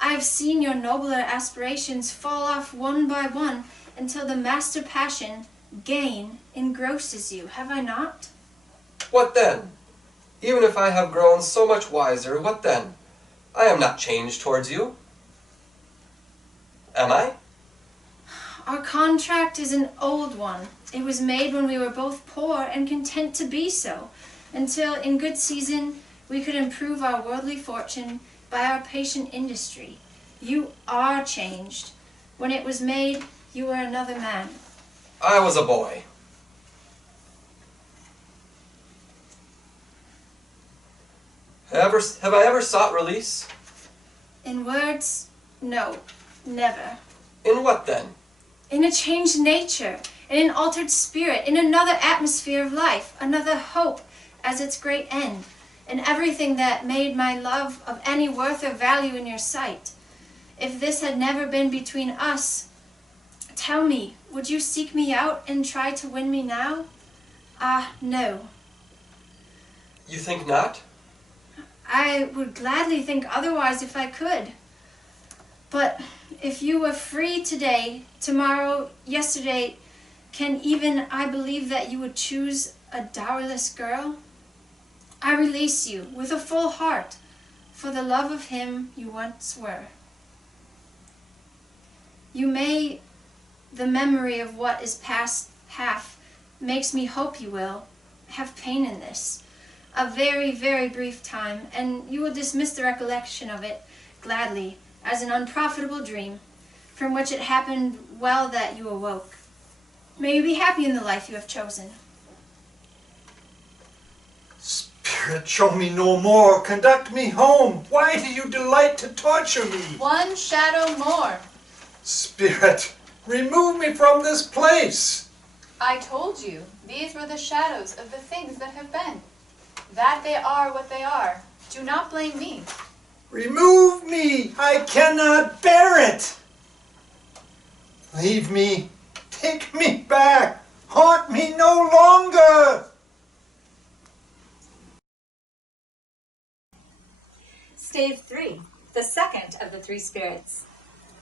I have seen your nobler aspirations fall off one by one until the master passion, gain, engrosses you, have I not? What then? Even if I have grown so much wiser, what then? I am not changed towards you. Am I? Our contract is an old one. It was made when we were both poor and content to be so, until in good season we could improve our worldly fortune by our patient industry. You are changed. When it was made, you were another man. I was a boy. Have I ever sought release? In words, no, never. In what then? In a changed nature, in an altered spirit, in another atmosphere of life, another hope as its great end, in everything that made my love of any worth or value in your sight. If this had never been between us, tell me, would you seek me out and try to win me now? Ah, no. You think not? I would gladly think otherwise if I could. But if you were free today, tomorrow, yesterday, can even I believe that you would choose a dowerless girl? I release you with a full heart for the love of him you once were. You may, the memory of what is past half makes me hope you will have pain in this. A very, very brief time, and you will dismiss the recollection of it gladly as an unprofitable dream, from which it happened well that you awoke. May you be happy in the life you have chosen. Spirit, show me no more. Conduct me home. Why do you delight to torture me? One shadow more. Spirit, remove me from this place. I told you, these were the shadows of the things that have been. That they are what they are. Do not blame me. Remove me. I cannot bear it. Leave me. Take me back. Haunt me no longer. Stave 3, the second of the three spirits.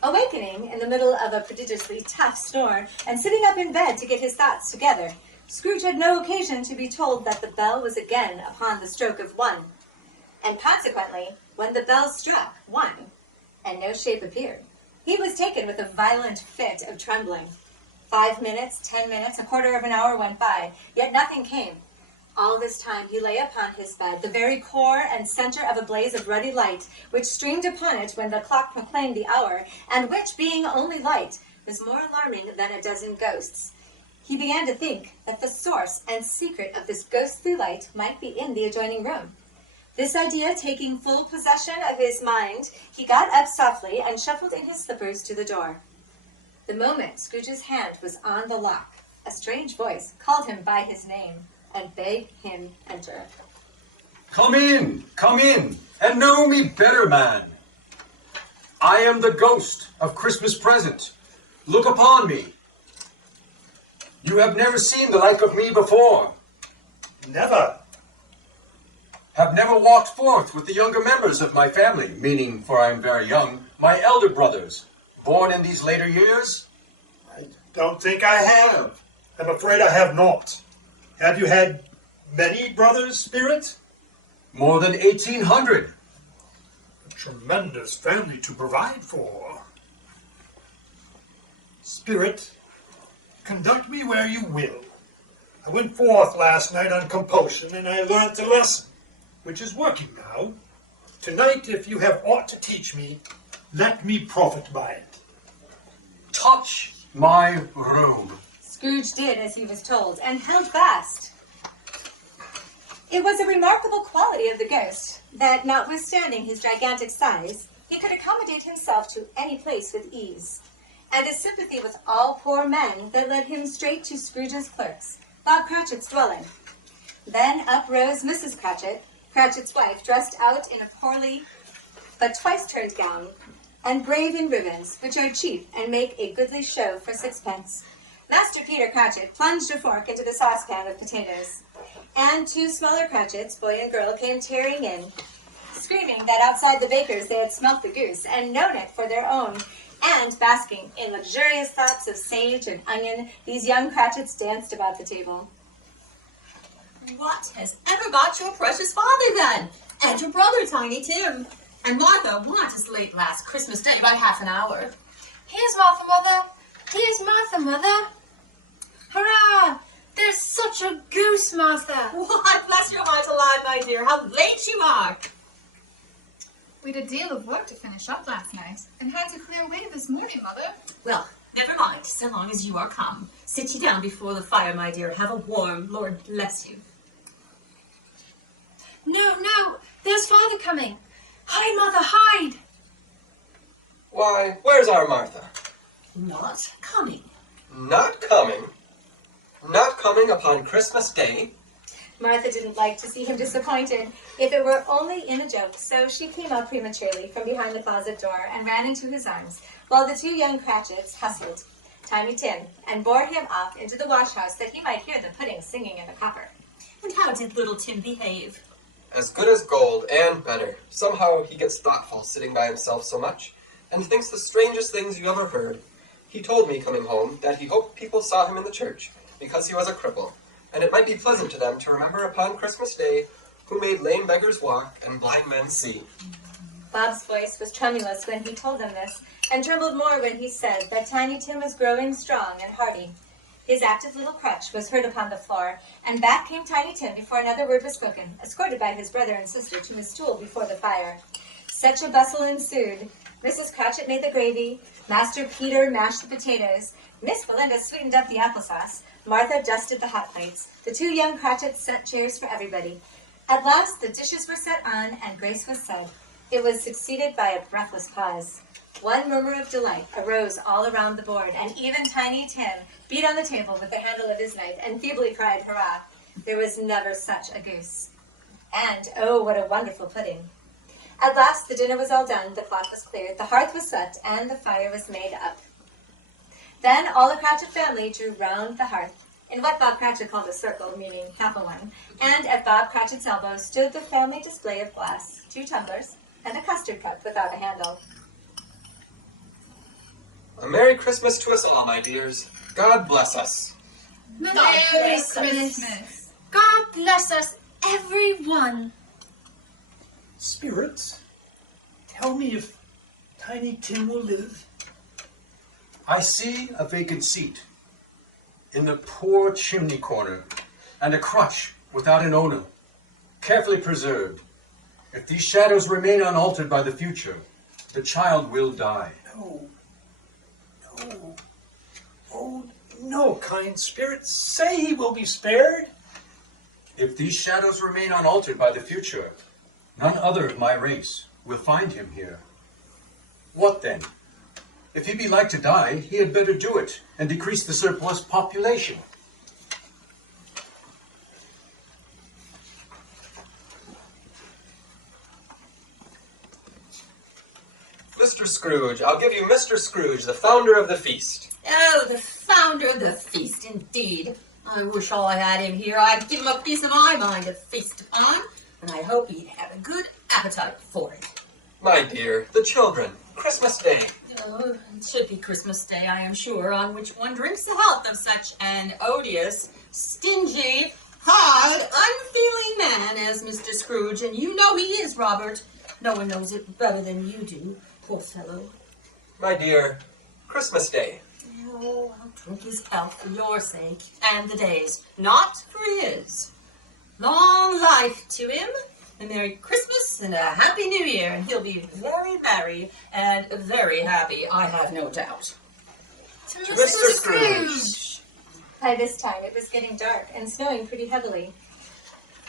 Awakening in the middle of a prodigiously tough snore and sitting up in bed to get his thoughts together, Scrooge had no occasion to be told that the bell was again upon the stroke of 1. And consequently, when the bell struck 1, and no shape appeared, he was taken with a violent fit of trembling. 5 minutes, 10 minutes, a quarter of an hour went by, yet nothing came. All this time he lay upon his bed, the very core and center of a blaze of ruddy light, which streamed upon it when the clock proclaimed the hour, and which, being only light, was more alarming than a dozen ghosts. He began to think that the source and secret of this ghostly light might be in the adjoining room. This idea taking full possession of his mind, he got up softly and shuffled in his slippers to the door. The moment Scrooge's hand was on the lock, a strange voice called him by his name and bade him enter. Come in, and know me better, man. I am the ghost of Christmas present. Look upon me. You have never seen the like of me before. Never. Have never walked forth with the younger members of my family, meaning, for I am very young, my elder brothers, born in these later years? I don't think I have. I'm afraid I have not. Have you had many brothers, Spirit? More than 1,800. A tremendous family to provide for. Spirit, conduct me where you will. I went forth last night on compulsion, and I learnt the lesson, which is working now. Tonight, if you have aught to teach me, let me profit by it. Touch my robe. Scrooge did as he was told, and held fast. It was a remarkable quality of the ghost, that notwithstanding his gigantic size, he could accommodate himself to any place with ease, and his sympathy with all poor men that led him straight to Scrooge's clerks, Bob Cratchit's dwelling. Then up rose Mrs. Cratchit, Cratchit's wife, dressed out in a poorly but twice-turned gown, and brave in ribbons, which are cheap and make a goodly show for 6pence. Master Peter Cratchit plunged a fork into the saucepan of potatoes, and 2 smaller Cratchits, boy and girl, came tearing in, screaming that outside the baker's they had smelt the goose and known it for their own, and basking in luxurious thoughts of sage and onion, these young Cratchits danced about the table. What has ever got your precious father then? And your brother, Tiny Tim? And Martha, what is late last Christmas Day by half an hour? Here's Martha, Mother. Here's Martha, Mother. Hurrah! There's such a goose, Martha. Why, bless your heart alive, my dear, how late you are. We'd a deal of work to finish up last night, and had to clear away this morning, Mother. Well, never mind, so long as you are come. Sit ye down before the fire, my dear. Have a warm, Lord bless you. No, there's Father coming. Hide, Mother, hide. Why, where's our Martha? Not coming. Not coming? Not coming upon Christmas Day? Martha didn't like to see him disappointed, if it were only in a joke, so she came out prematurely from behind the closet door and ran into his arms, while the two young Cratchits hustled Tiny Tim and bore him off into the wash house that he might hear the pudding singing in the copper. And how did little Tim behave? As good as gold, and better. Somehow he gets thoughtful sitting by himself so much, and thinks the strangest things you ever heard. He told me coming home that he hoped people saw him in the church, because he was a cripple, and it might be pleasant to them to remember upon Christmas Day who made lame beggars walk and blind men see. Bob's voice was tremulous when he told them this, and trembled more when he said that Tiny Tim was growing strong and hearty. His active little crutch was heard upon the floor, and back came Tiny Tim before another word was spoken, escorted by his brother and sister to his stool before the fire. Such a bustle ensued. Mrs. Cratchit made the gravy, Master Peter mashed the potatoes, Miss Belinda sweetened up the applesauce, Martha dusted the hot plates. The two young Cratchits set chairs for everybody. At last the dishes were set on, and grace was said. It was succeeded by a breathless pause. One murmur of delight arose all around the board, and even Tiny Tim beat on the table with the handle of his knife and feebly cried, "Hurrah!" There was never such a goose. And, oh, what a wonderful pudding. At last the dinner was all done, the cloth was cleared, the hearth was swept, and the fire was made up. Then all the Cratchit family drew round the hearth, in what Bob Cratchit called a circle, meaning half a one, and at Bob Cratchit's elbow stood the family display of glass, 2 tumblers, and a custard cup without a handle. A Merry Christmas to us all, my dears. God bless us. Merry Christmas. God bless us, everyone. Spirits, tell me if Tiny Tim will live. I see a vacant seat in the poor chimney corner, and a crutch without an owner, carefully preserved. If these shadows remain unaltered by the future, the child will die. No. Oh, no, kind spirit. Say he will be spared. If these shadows remain unaltered by the future, none other of my race will find him here. What then? If he be like to die, he had better do it, and decrease the surplus population. Mr. Scrooge, I'll give you Mr. Scrooge, the founder of the feast. Oh, the founder of the feast, indeed. I wish all I had him here. I'd give him a piece of my mind to feast upon, and I hope he'd have a good appetite for it. My dear, the children, Christmas Day. Oh, it should be Christmas Day, I am sure, on which one drinks the health of such an odious, stingy, hard, unfeeling man as Mr. Scrooge, and you know he is, Robert. No one knows it better than you do, poor fellow. My dear, Christmas Day. Oh, I'll drink his health for your sake, and the day's, not for his. Long life to him, a Merry Christmas and a Happy New Year, and he'll be very merry and very happy, I have no doubt. To Mr. Scrooge. By this time it was getting dark and snowing pretty heavily.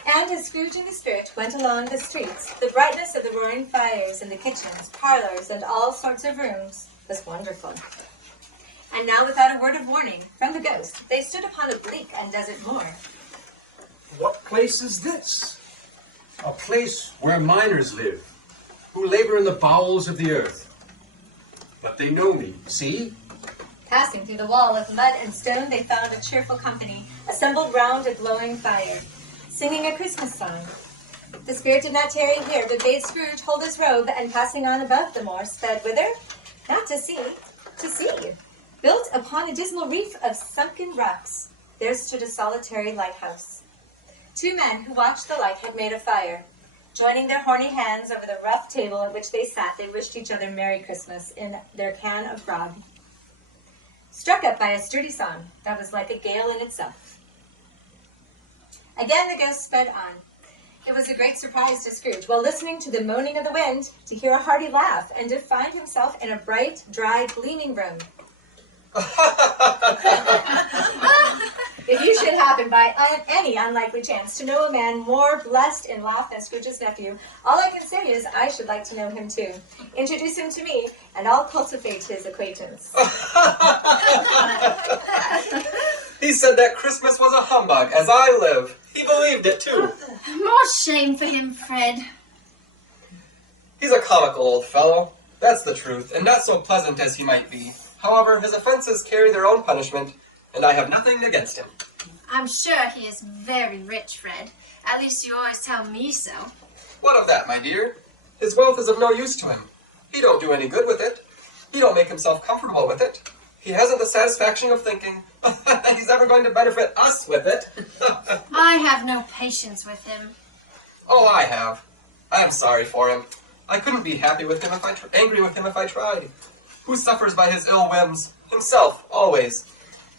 And as Scrooge and the Spirit went along the streets, the brightness of the roaring fires in the kitchens, parlors, and all sorts of rooms was wonderful. And now, without a word of warning from the ghost, they stood upon a bleak and desert moor. What place is this? A place where miners live, who labor in the bowels of the earth. But they know me, see? Passing through the wall of mud and stone, they found a cheerful company, assembled round a glowing fire, singing a Christmas song. The Spirit did not tarry here, but bade Scrooge hold his robe, and passing on above the moor, sped whither? Not to sea, to sea. Built upon a dismal reef of sunken rocks, there stood a solitary lighthouse. 2 men who watched the light had made a fire. Joining their horny hands over the rough table at which they sat, they wished each other Merry Christmas in their can of grog. Struck up by a sturdy song that was like a gale in itself. Again the ghost sped on. It was a great surprise to Scrooge, while listening to the moaning of the wind, to hear a hearty laugh and to find himself in a bright, dry, gleaming room. If you should happen by any unlikely chance to know a man more blessed in laugh than Scrooge's nephew, all I can say is I should like to know him too. Introduce him to me, and I'll cultivate his acquaintance. He said that Christmas was a humbug, as I live. He believed it too. More shame for him, Fred. He's a comical old fellow. That's the truth, and not so pleasant as he might be. However, his offenses carry their own punishment, and I have nothing against him. I'm sure he is very rich, Fred. At least you always tell me so. What of that, my dear? His wealth is of no use to him. He don't do any good with it. He don't make himself comfortable with it. He hasn't the satisfaction of thinking that he's ever going to benefit us with it. I have no patience with him. Oh, I have. I am sorry for him. I couldn't be happy with him angry with him if I tried. Who suffers by his ill whims? Himself, always.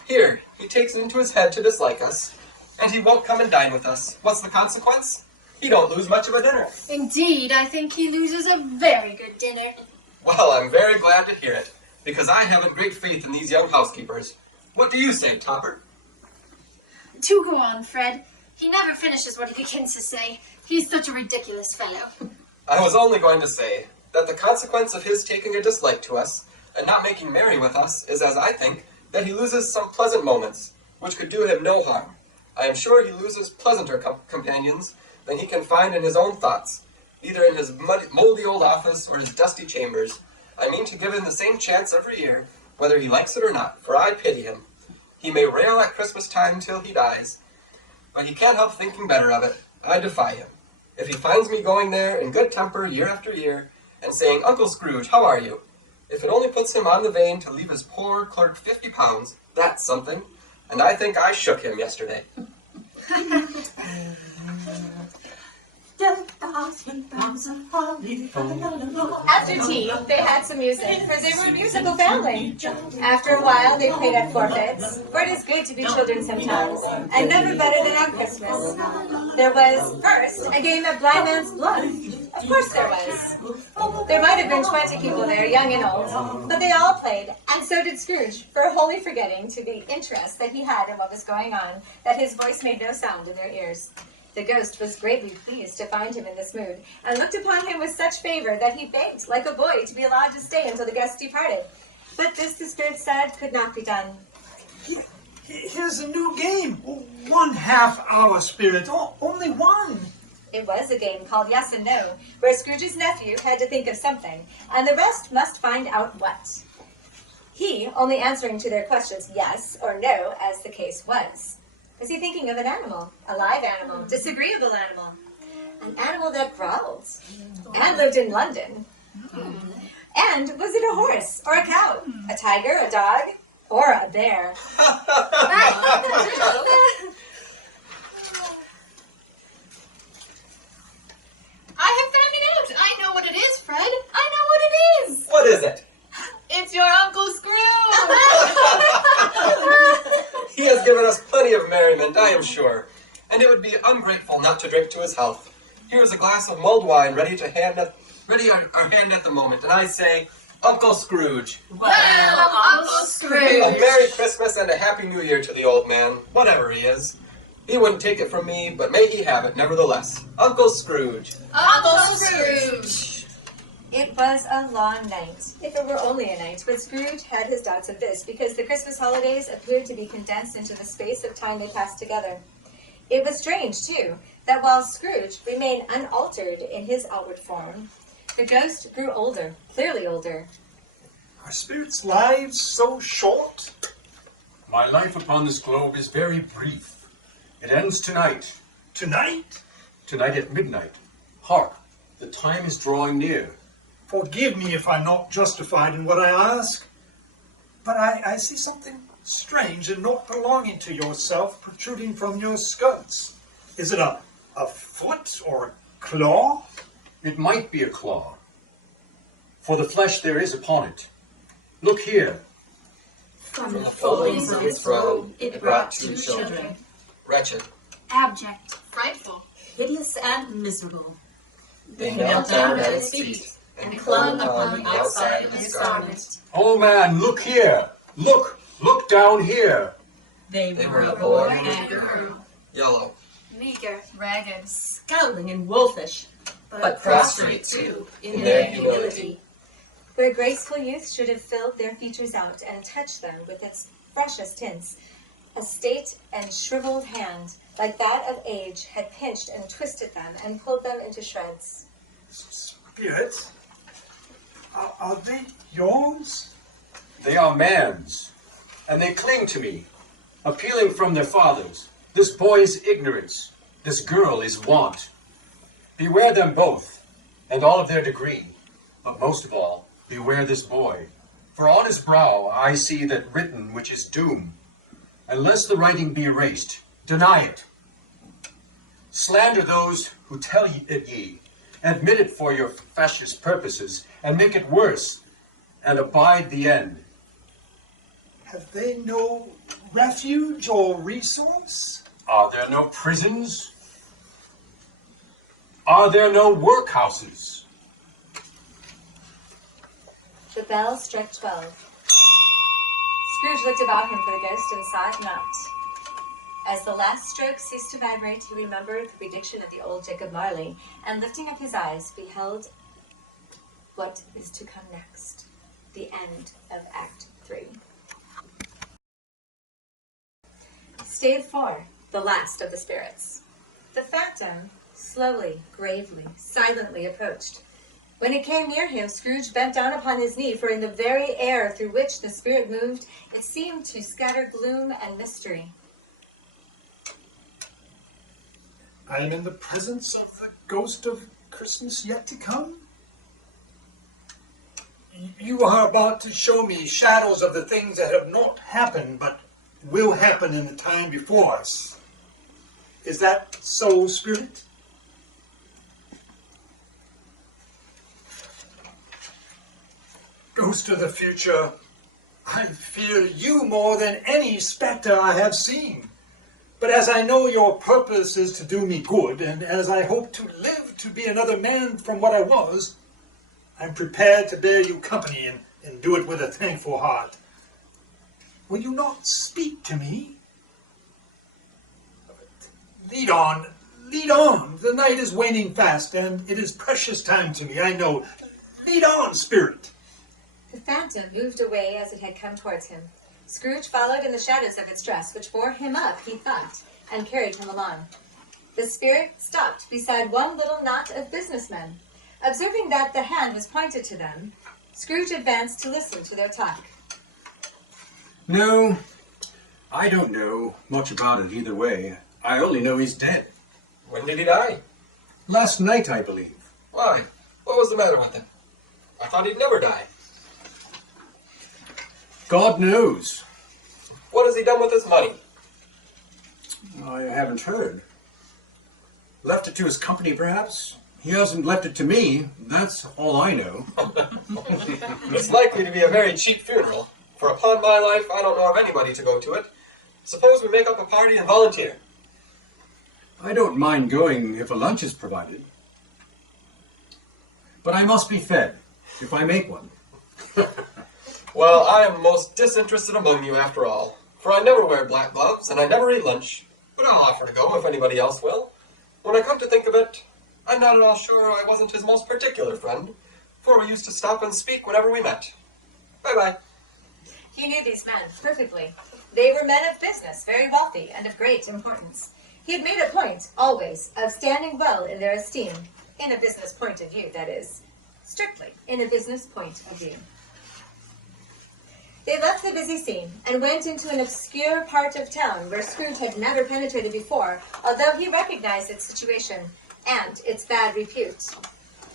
Here, he takes it into his head to dislike us, and he won't come and dine with us. What's the consequence? He don't lose much of a dinner. Indeed, I think he loses a very good dinner. Well, I'm very glad to hear it, because I haven't great faith in these young housekeepers. What do you say, Topper? Do go on, Fred. He never finishes what he begins to say. He's such a ridiculous fellow. I was only going to say that the consequence of his taking a dislike to us and not making merry with us is, as I think, that he loses some pleasant moments, which could do him no harm. I am sure he loses pleasanter companions than he can find in his own thoughts, either in his moldy old office or his dusty chambers. I mean to give him the same chance every year, whether he likes it or not, for I pity him. He may rail at Christmas time till he dies, but he can't help thinking better of it. I defy him. If he finds me going there in good temper year after year, and saying, "Uncle Scrooge, how are you?" if it only puts him on the vein to leave his poor clerk 50 pounds, that's something. And I think I shook him yesterday. After tea, they had some music, for they were a musical family. After a while, they played at forfeits, for it is good to be children sometimes, and never better than on Christmas. There was, first, a game of blind man's bluff. Of course there was. There might have been 20 people there, young and old, but they all played, and so did Scrooge, for wholly forgetting to the interest that he had in what was going on, that his voice made no sound in their ears. The ghost was greatly pleased to find him in this mood, and looked upon him with such favor that he begged, like a boy, to be allowed to stay until the guests departed. But this, the spirit said, could not be done. Here's a new game. 1/2 hour, Spirit. Only one. It was a game called Yes and No, where Scrooge's nephew had to think of something, and the rest must find out what. He only answering to their questions yes or no, as the case was. Was he thinking of an animal? A live animal? Disagreeable animal? An animal that growled? And lived in London? And was it a horse or a cow? A tiger, a dog, or a bear? I have found it out. I know what it is, Fred. I know what it is. What is it? It's your Uncle Scrooge. He has given us plenty of merriment, I am sure, and it would be ungrateful not to drink to his health. Here is a glass of mulled wine ready our hand at the moment, and I say, Uncle Scrooge. Well, Uncle Scrooge. A Merry Christmas and a Happy New Year to the old man, whatever he is. He wouldn't take it from me, but may he have it nevertheless. Uncle Scrooge. Uncle Scrooge. It was a long night, if it were only a night, but Scrooge had his doubts of this, because the Christmas holidays appeared to be condensed into the space of time they passed together. It was strange, too, that while Scrooge remained unaltered in his outward form, the ghost grew older, clearly older. Are spirits' lives so short? My life upon this globe is very brief. It ends tonight. Tonight? Tonight at midnight. Hark, the time is drawing near. Forgive me if I'm not justified in what I ask, but I see something strange and not belonging to yourself protruding from your skirts. Is it a foot or a claw? It might be a claw, for the flesh there is upon it. Look here. From the folds of its robe, it brought 2 children. Wretched. Abject. Frightful. hideous and miserable. They knelt down at its feet and clung upon the outside of his garment. Oh man, look here! Look down here! They were poor and yellow, Meager, ragged, scowling, and wolfish, but prostrate too in their humility. Where graceful youth should have filled their features out and touched them with its freshest tints, a state and shriveled hand, like that of age, had pinched and twisted them and pulled them into shreds. Spirits? Are they yours? They are man's, and they cling to me, appealing from their fathers. This boy is ignorance, this girl is want. Beware them both, and all of their degree, but most of all, beware this boy. For on his brow I see that written which is doom. Unless the writing be erased, deny it. Slander those who tell it ye, admit it for your fascist purposes, and make it worse, and abide the end. Have they no refuge or resource? Are there no prisons? Are there no workhouses? The bell struck 12. Scrooge looked about him for the ghost and saw it not. As the last stroke ceased to vibrate, he remembered the prediction of the old Jacob Marley, and lifting up his eyes, beheld what is to come next, the end of Act 3. Stage 4, the last of the spirits. The phantom slowly, gravely, silently approached. When it came near him, Scrooge bent down upon his knee, for in the very air through which the spirit moved, it seemed to scatter gloom and mystery. I am in the presence of the ghost of Christmas yet to come? You are about to show me shadows of the things that have not happened, but will happen in the time before us. Is that so, Spirit? Ghost of the future, I fear you more than any specter I have seen. But as I know your purpose is to do me good, and as I hope to live to be another man from what I was, I'm prepared to bear you company and do it with a thankful heart. Will you not speak to me? Lead on, lead on. The night is waning fast, and it is precious time to me, I know. Lead on, Spirit. The phantom moved away as it had come towards him. Scrooge followed in the shadows of its dress, which bore him up, he thought, and carried him along. The spirit stopped beside one little knot of businessmen. Observing that the hand was pointed to them, Scrooge advanced to listen to their talk. No, I don't know much about it either way. I only know he's dead. When did he die? Last night, I believe. Why? What was the matter with him? I thought he'd never die. God knows. What has he done with his money? I haven't heard. Left it to his company, perhaps? He hasn't left it to me. That's all I know. It's likely to be a very cheap funeral, for upon my life, I don't know of anybody to go to it. Suppose we make up a party and volunteer. I don't mind going if a lunch is provided. But I must be fed, if I make one. Well, I am most disinterested among you after all, for I never wear black gloves and I never eat lunch, but I'll offer to go if anybody else will. When I come to think of it, I'm not at all sure I wasn't his most particular friend, for we used to stop and speak whenever we met. Bye-bye. He knew these men perfectly. They were men of business, very wealthy, and of great importance. He had made a point, always, of standing well in their esteem, in a business point of view, that is. Strictly in a business point of view. They left the busy scene and went into an obscure part of town where Scrooge had never penetrated before, although he recognized its situation and its bad repute.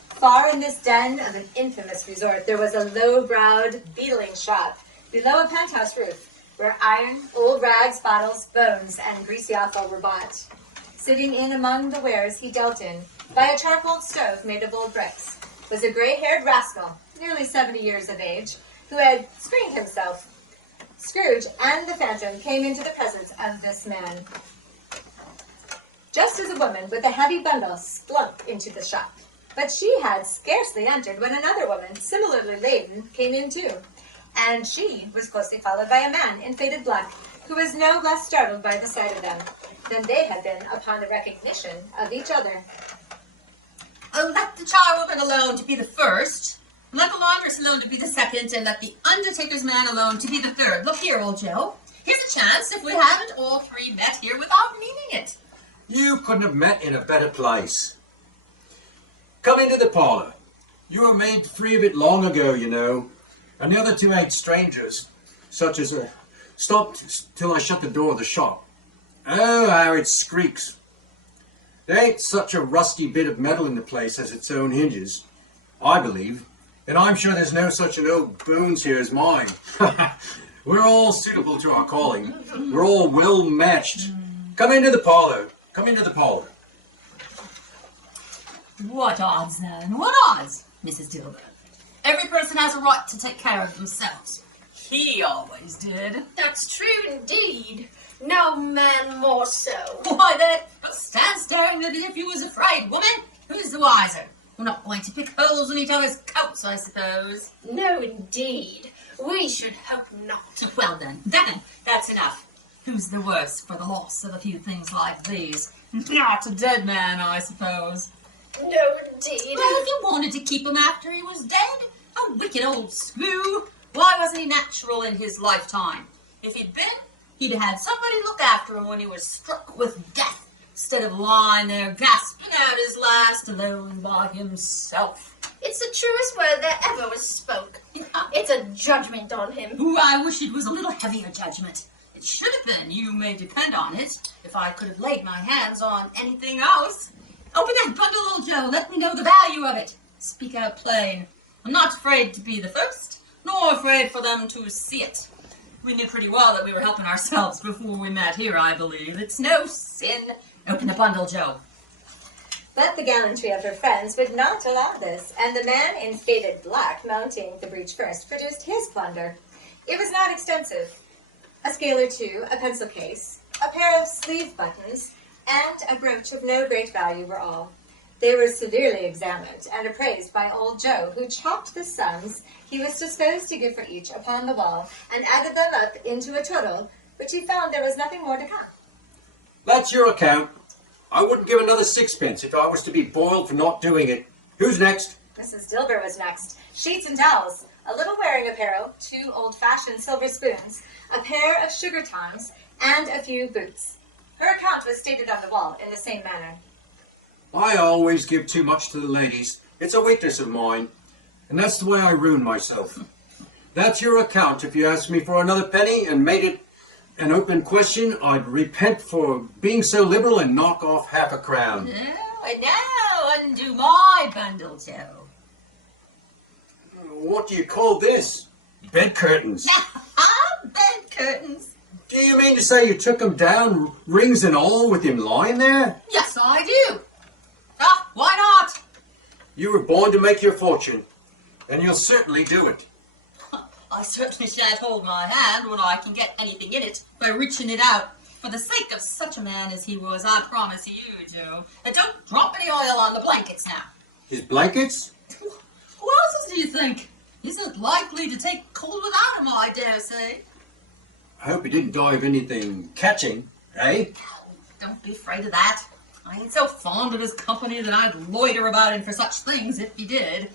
Far in this den of an infamous resort, there was a low-browed, beetling shop below a penthouse roof, where iron, old rags, bottles, bones, and greasy offal were bought. Sitting in among the wares he dealt in, by a charcoal stove made of old bricks, was a gray-haired rascal, nearly 70 years of age, who had screened himself. Scrooge and the phantom came into the presence of this man. just as a woman with a heavy bundle splunked into the shop. But she had scarcely entered when another woman, similarly laden, came in too. And she was closely followed by a man in faded black, who was no less startled by the sight of them than they had been upon the recognition of each other. Oh, let the charwoman alone to be the first, let the laundress alone to be the second, and let the undertaker's man alone to be the third. Look here, old Joe. Here's a chance if we haven't all three met here without meaning it. You couldn't have met in a better place. Come into the parlor. You were made free of it long ago, you know. And the other two ain't strangers, such as stopped till I shut the door of the shop. Oh, how it squeaks. There ain't such a rusty bit of metal in the place as its own hinges, I believe. And I'm sure there's no such an old bones here as mine. We're all suitable to our calling. We're all well matched. Come into the parlor. Come into the parlor. What odds then? What odds, Mrs. Dilber? Every person has a right to take care of themselves. He always did. That's true indeed. No man more so. Why then, stand staring as if you was afraid, woman. Who's the wiser? We're not going to pick holes in each other's coats, I suppose. No indeed. We should hope not. Well then, that's enough. Who's the worse for the loss of a few things like these? Not a dead man, I suppose. No indeed. Well, if you wanted to keep him after he was dead, a wicked old screw, why wasn't he natural in his lifetime? If he'd been, he'd have had somebody look after him when he was struck with death, instead of lying there gasping out his last alone by himself. It's the truest word that ever was spoke. It's a judgment on him. Ooh, I wish it was a little heavier judgment. It should have been, you may depend on it, if I could have laid my hands on anything else. Open that bundle, old Joe. Let me know the value of it. Speak out plain. I'm not afraid to be the first, nor afraid for them to see it. We knew pretty well that we were helping ourselves before we met here, I believe. It's no sin. Open the bundle, Joe. But the gallantry of her friends would not allow this, and the man in faded black, mounting the breech first, produced his plunder. It was not extensive. A scale or two, a pencil case, a pair of sleeve buttons, and a brooch of no great value were all. They were severely examined and appraised by old Joe, who chalked the sums he was disposed to give for each upon the wall, and added them up into a total, which he found there was nothing more to come. That's your account. I wouldn't give another sixpence if I was to be boiled for not doing it. Who's next? Mrs. Dilber was next. Sheets and towels, a little wearing apparel, 2 old-fashioned silver spoons, a pair of sugar tongs, and a few boots. Her account was stated on the wall in the same manner. I always give too much to the ladies. It's a weakness of mine. And that's the way I ruin myself. That's your account. If you asked me for another penny and made it an open question, I'd repent for being so liberal and knock off half a crown. No, and now undo my bundle, Joe. What do you call this? Bed curtains. Bed curtains. Do you mean to say you took him down, rings and all, with him lying there? Yes, I do. Why not? You were born to make your fortune, and you'll certainly do it. I certainly shan't hold my hand when I can get anything in it by reaching it out. For the sake of such a man as he was, I promise you, Joe. And don't drop any oil on the blankets now. His blankets? Who else do you think? Isn't likely to take cold without him, I dare say. I hope he didn't die of anything catching, eh? Don't be afraid of that. I ain't so fond of his company that I'd loiter about him for such things if he did.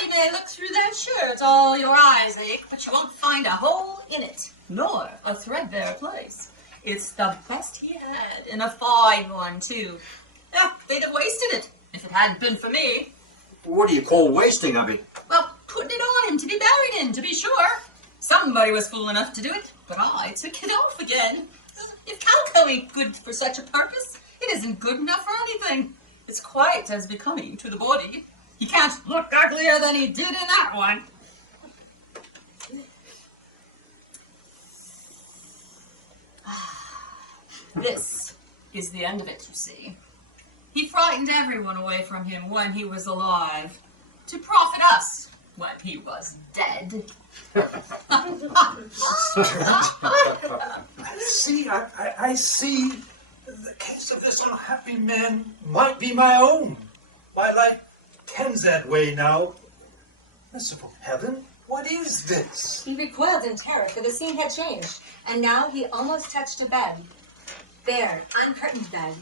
You may look through that shirt all your eyes ache, but you won't find a hole in it, nor a threadbare place. It's the best he had, and a fine one, too. They'd have wasted it, if it hadn't been for me. What do you call wasting of it? Well, putting it on him to be buried in, to be sure. Somebody was fool enough to do it, but I took it off again. If calico ain't good for such a purpose, it isn't good enough for anything. It's quite as becoming to the body. He can't look uglier than he did in that one. This is the end of it, you see. He frightened everyone away from him when he was alive, to profit us when he was dead. See, I see. The case of this unhappy man might be my own. My life tends that way now. Merciful heaven, what is this? He recoiled in terror, for the scene had changed, and now he almost touched a bed. Bare, uncurtained bed,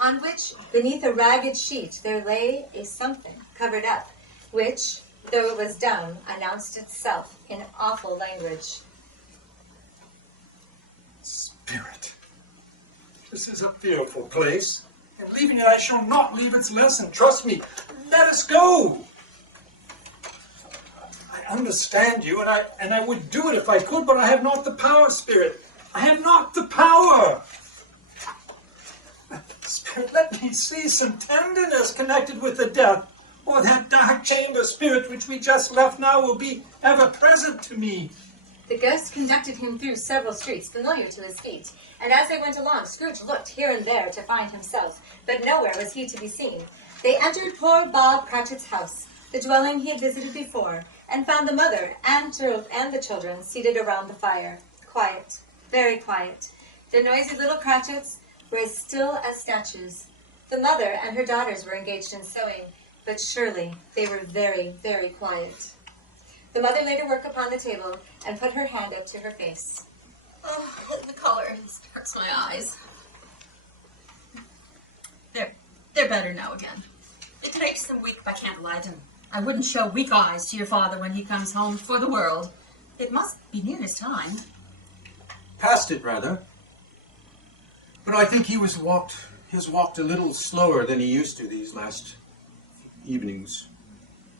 on which, beneath a ragged sheet, there lay a something covered up, which, though it was down, announced itself in awful language. Spirit, this is a fearful place, and leaving it I shall not leave its lesson. Trust me, let us go. I understand you, and I would do it if I could, but I have not the power, Spirit. I have not the power. Spirit, let me see some tenderness connected with the death, or that dark chamber, Spirit, which we just left now will be ever present to me. The ghost conducted him through several streets familiar to his feet, and as they went along, Scrooge looked here and there to find himself, but nowhere was he to be seen. They entered poor Bob Cratchit's house, the dwelling he had visited before, and found the mother and the children seated around the fire. Quiet, very quiet. The noisy little Cratchits were as still as statues. The mother and her daughters were engaged in sewing, but surely they were very, very quiet. The mother laid her work upon the table and put her hand up to her face. Oh, the color hurts my eyes. They're better now again. It takes them weak by candlelight, and I wouldn't show weak eyes to your father when he comes home for the world. It must be near his time. Past it, rather. But I think he has walked a little slower than he used to these last evenings,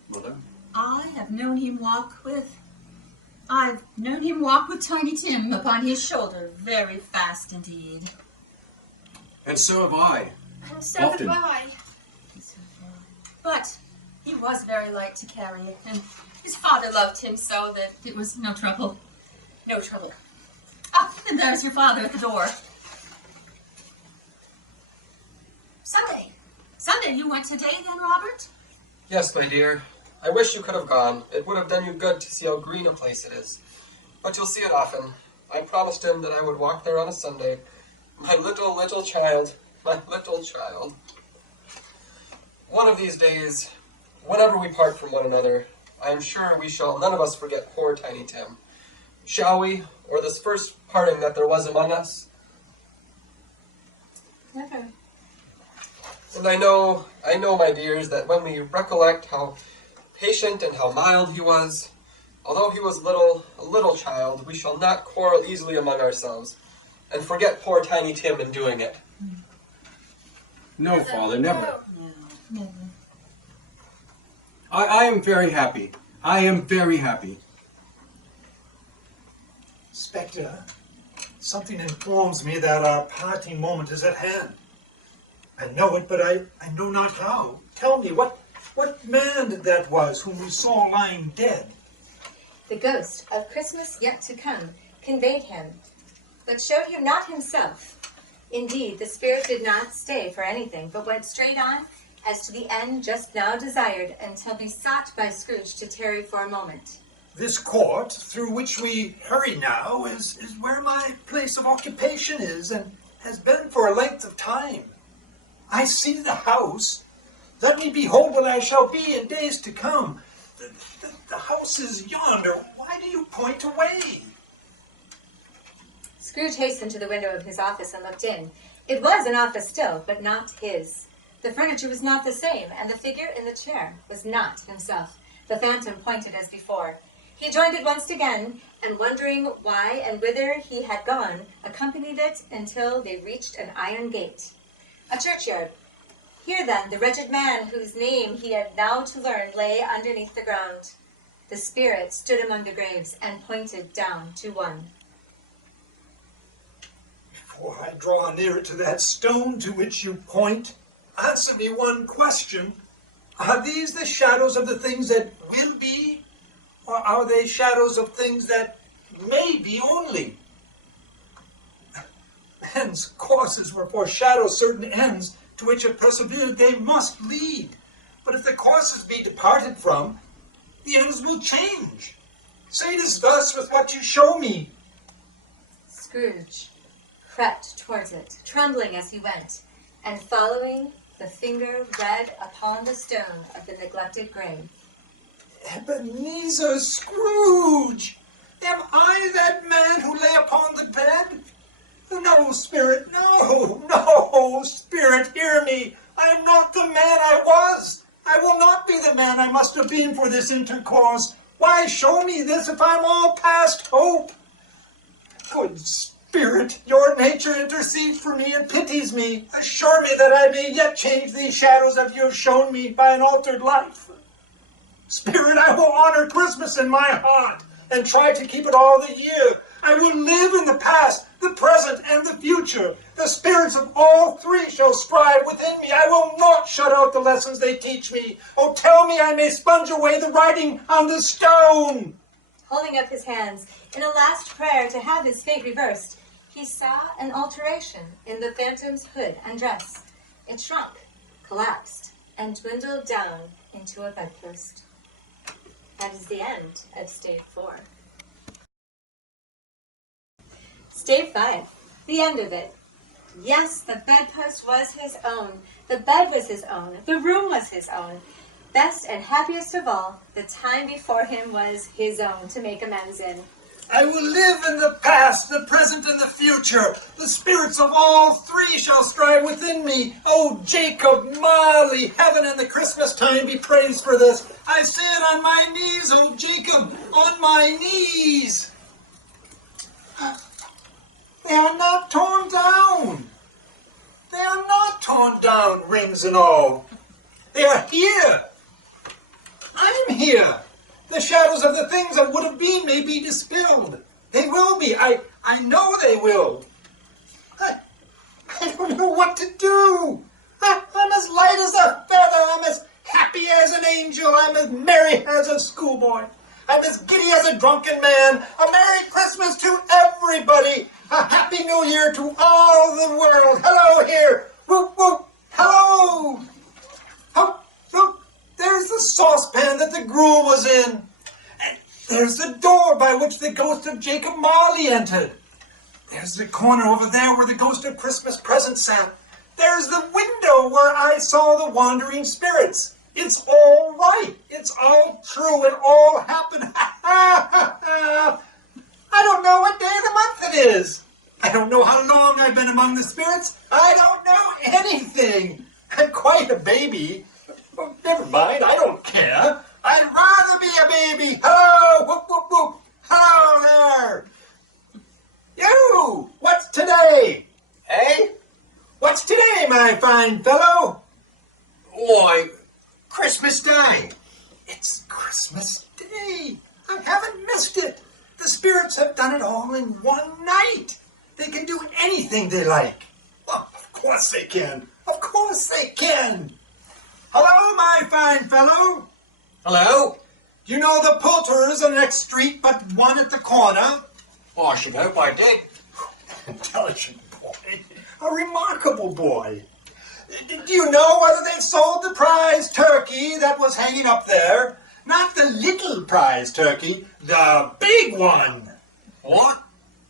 Mother. I've known him walk with Tiny Tim upon his shoulder very fast indeed. And so have I. And so Often. have I. But he was very light to carry, and his father loved him so that it was no trouble. No trouble. Ah, and there's your father at the door. Sunday, you went today then, Robert? Yes, my dear. I wish you could have gone. It would have done you good to see how green a place it is. But you'll see it often. I promised him that I would walk there on a Sunday. My little child. My little child. One of these days, whenever we part from one another, I am sure we shall none of us forget poor Tiny Tim. Shall we? Or this first parting that there was among us? Never. And I know, my dears, that when we recollect how patient and how mild he was, although he was a little child, we shall not quarrel easily among ourselves, and forget poor Tiny Tim in doing it. No, Father, never. No. I am very happy. I am very happy. Spectre, something informs me that our parting moment is at hand. I know it, but I know not how. Tell me, what man that was whom we saw lying dead? The ghost of Christmas yet to come conveyed him, but showed him not himself. Indeed, the spirit did not stay for anything, but went straight on as to the end just now desired, until besought by Scrooge to tarry for a moment. This court, through which we hurry now, is where my place of occupation is, and has been for a length of time. I see the house. Let me behold what I shall be in days to come. The house is yonder. Why do you point away? Scrooge hastened to the window of his office and looked in. It was an office still, but not his. The furniture was not the same, and the figure in the chair was not himself. The phantom pointed as before. He joined it once again, and wondering why and whither he had gone, accompanied it until they reached an iron gate. A churchyard. Here then the wretched man whose name he had now to learn lay underneath the ground. The spirit stood among the graves and pointed down to one. Before I draw nearer to that stone to which you point, answer me one question. Are these the shadows of the things that will be, or are they shadows of things that may be only? Men's courses will foreshadow certain ends to which if persevered they must lead. But if the courses be departed from, the ends will change. Say this thus with what you show me. Scrooge. crept towards it, trembling as he went, and following the finger read upon the stone of the neglected grave. Ebenezer Scrooge! Am I that man who lay upon the bed? No, Spirit, no, Spirit, hear me. I am not the man I was. I will not be the man I must have been for this intercourse. Why show me this if I'm all past hope? Good Spirit, your nature intercedes for me and pities me. Assure me that I may yet change these shadows that you have shown me by an altered life. Spirit, I will honor Christmas in my heart and try to keep it all the year. I will live in the past, the present, and the future. The spirits of all three shall strive within me. I will not shut out the lessons they teach me. Oh, tell me I may sponge away the writing on the stone. Holding up his hands in a last prayer to have his fate reversed, he saw an alteration in the phantom's hood and dress. It shrunk, collapsed, and dwindled down into a bedpost. That is the end of Stave 4. Stave 5, the end of it. Yes, the bedpost was his own. The bed was his own. The room was his own. Best and happiest of all, the time before him was his own to make amends in. I will live in the past, the present, and the future. The spirits of all three shall strive within me. Oh, Jacob Marley, heaven and the Christmas time be praised for this. I say it on my knees, oh Jacob, on my knees. They are not torn down. They are not torn down, rings and all. They are here. I'm here. The shadows of the things that would have been may be dispelled. They will be. I know they will. I don't know what to do. I'm as light as a feather. I'm as happy as an angel. I'm as merry as a schoolboy. I'm as giddy as a drunken man. A Merry Christmas to everybody. A Happy New Year to all the world. Hello here. Whoop, whoop. Hello. Oh, look, there's the saucepan that the gruel was in. And there's the door by which the ghost of Jacob Marley entered. There's the corner over there where the ghost of Christmas present sat. There's the window where I saw the wandering spirits. It's all right. It's all true. It all happened. I don't know what day of the month it is. I don't know how long I've been among the spirits. I don't know anything. I'm quite a baby. Oh, never mind. I don't care. I'd rather be a baby. Hello. Whoop, whoop, whoop. Hello there. You. What's today? Eh? What's today, my fine fellow? Why, Christmas Day. It's Christmas Day. I haven't missed it. The spirits have done it all in one night. They can do anything they like. Well, of course they can. Of course they can. Hello, my fine fellow. Hello? Do you know the Poulterers on the next street but one at the corner? Oh, I should hope I did. Intelligent boy. A remarkable boy. Do you know whether they sold the prize turkey that was hanging up there? Not the little prize turkey, the big one. What?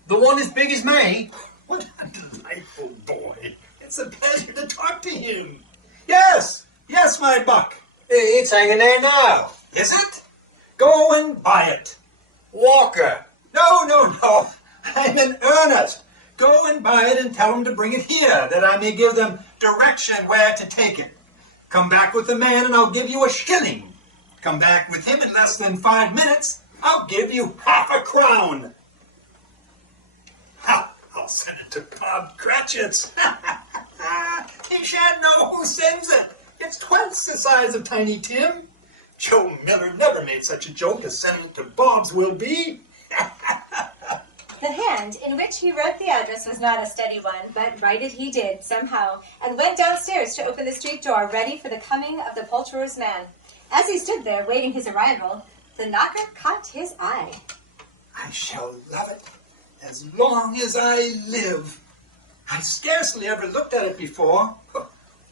The one as big as me? What a delightful boy. It's a pleasure to talk to him. Yes, yes, my buck. It's hanging there now. Is it? Go and buy it. Walker. No. I'm in earnest. Go and buy it and tell them to bring it here, that I may give them direction where to take it. Come back with the man and I'll give you a shilling. Come back with him in less than 5 minutes, I'll give you half a crown. Ha! I'll send it to Bob Cratchit's. He shan't know who sends it. It's twice the size of Tiny Tim. Joe Miller never made such a joke as sending it to Bob's will be. The hand in which he wrote the address was not a steady one, but write it he did, somehow, and went downstairs to open the street door, ready for the coming of the poulterer's man. As he stood there, waiting his arrival, the knocker caught his eye. I shall love it as long as I live. I scarcely ever looked at it before.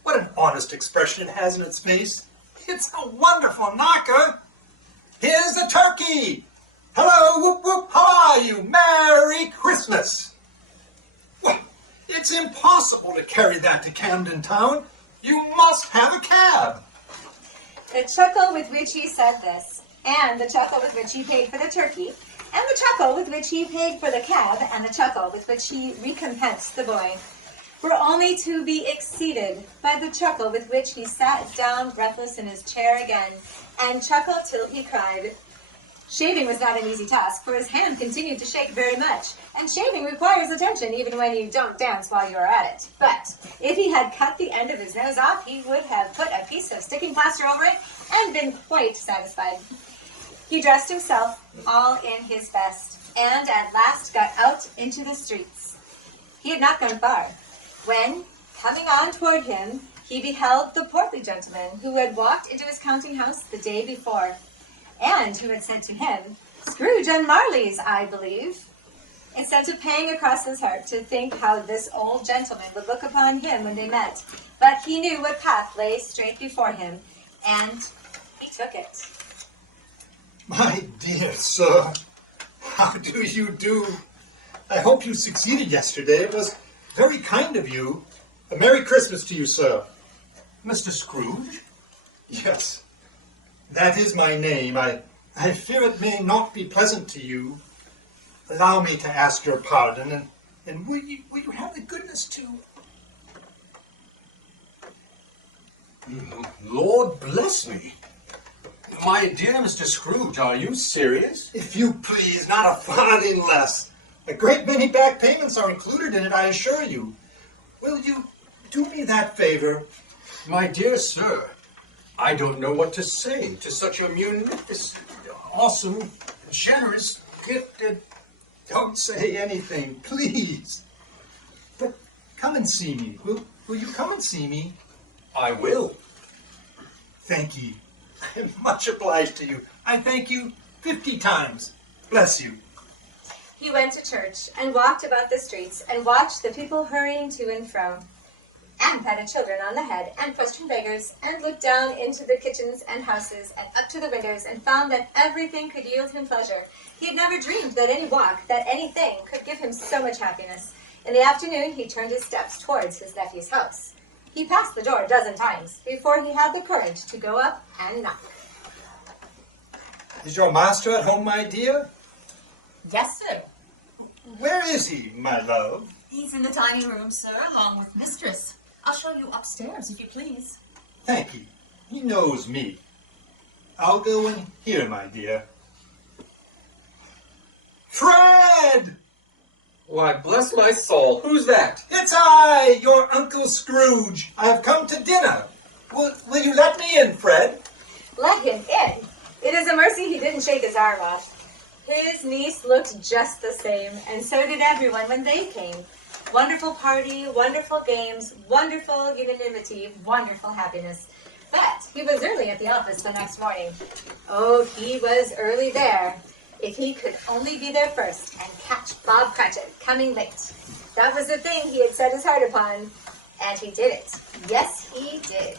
What an honest expression it has in its face. It's a wonderful knocker. Here's the turkey. Hello, whoop, whoop, how are you? Merry Christmas. Well, It's impossible to carry that to Camden Town. You must have a cab. The chuckle with which he said this, and the chuckle with which he paid for the turkey, and the chuckle with which he paid for the cab, and the chuckle with which he recompensed the boy, were only to be exceeded by the chuckle with which he sat down breathless in his chair again, and chuckled till he cried. Shaving was not an easy task, for his hand continued to shake very much, and shaving requires attention even when you don't dance while you are at it. But if he had cut the end of his nose off, he would have put a piece of sticking plaster over it and been quite satisfied. He dressed himself all in his best, and at last got out into the streets. He had not gone far, when, coming on toward him, he beheld the portly gentleman who had walked into his counting house the day before, and who had said to him, "Scrooge and Marley's, I believe." It sent a pang across his heart to think how this old gentleman would look upon him when they met, but he knew what path lay straight before him, and he took it. My dear sir, how do you do? I hope you succeeded yesterday. It was very kind of you. A Merry Christmas to you, sir. Mr. Scrooge? Yes, that is my name. I fear it may not be pleasant to you. Allow me to ask your pardon, and will you have the goodness to... Lord bless me. My dear Mr. Scrooge, are you serious? If you please, not a farthing less. A great many back payments are included in it, I assure you. Will you do me that favor? My dear sir, I don't know what to say to such a munificent, awesome, generous, gifted... Don't say anything, please. But come and see me. Will you come and see me? I will. Thank you. I am much obliged to you. I thank you 50 times. Bless you. He went to church, and walked about the streets, and watched the people hurrying to and fro, and patted children on the head, and questioned beggars, and looked down into the kitchens and houses, and up to the windows, and found that everything could yield him pleasure. He had never dreamed that any walk, that anything, could give him so much happiness. In the afternoon, he turned his steps towards his nephew's house. He passed the door a dozen times before he had the courage to go up and knock. Is your master at home, my dear? Yes, sir. Where is he, my love? He's in the dining room, sir, along with mistress. I'll show you upstairs, if you please. Thank you. He knows me. I'll go in here, my dear. Fred! Why, bless my soul, who's that? It's I, your Uncle Scrooge. I have come to dinner. Will you let me in, Fred? Let him in? It is a mercy he didn't shake his arm off. His niece looked just the same, and so did everyone when they came. Wonderful party, wonderful games, wonderful unanimity, wonderful happiness. But he was early at the office the next morning. Oh, he was early there. If he could only be there first and catch Bob Cratchit coming late. That was the thing he had set his heart upon, and he did it. Yes, he did.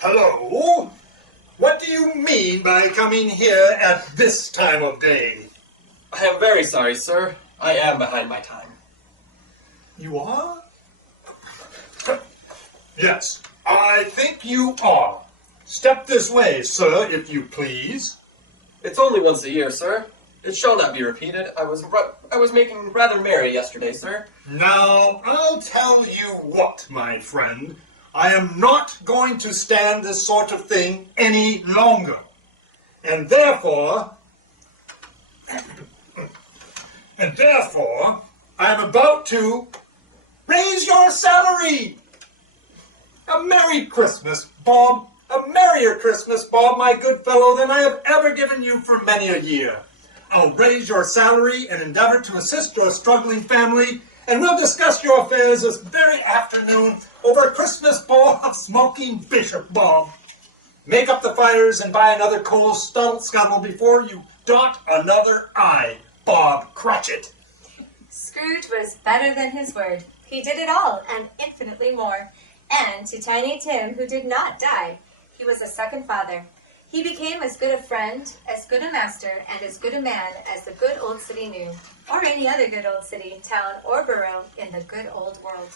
Hello? What do you mean by coming here at this time of day? I am very sorry, sir. I am behind my time. You are? Yes, I think you are. Step this way, sir, if you please. It's only once a year, sir. It shall not be repeated. I was making rather merry yesterday, sir. Now, I'll tell you what, my friend. I am not going to stand this sort of thing any longer. And therefore, I am about to raise your salary. A Merry Christmas, Bob. A merrier Christmas, Bob, my good fellow, than I have ever given you for many a year. I'll raise your salary and endeavor to assist your struggling family, and we'll discuss your affairs this very afternoon over a Christmas bowl of smoking bishop, Bob. Make up the fires and buy another coal scuttle before you dot another I, Bob Cratchit. Scrooge was better than his word. He did it all, and infinitely more. And to Tiny Tim, who did not die, he was a second father. He became as good a friend, as good a master, and as good a man as the good old city knew, or any other good old city, town, or borough in the good old world.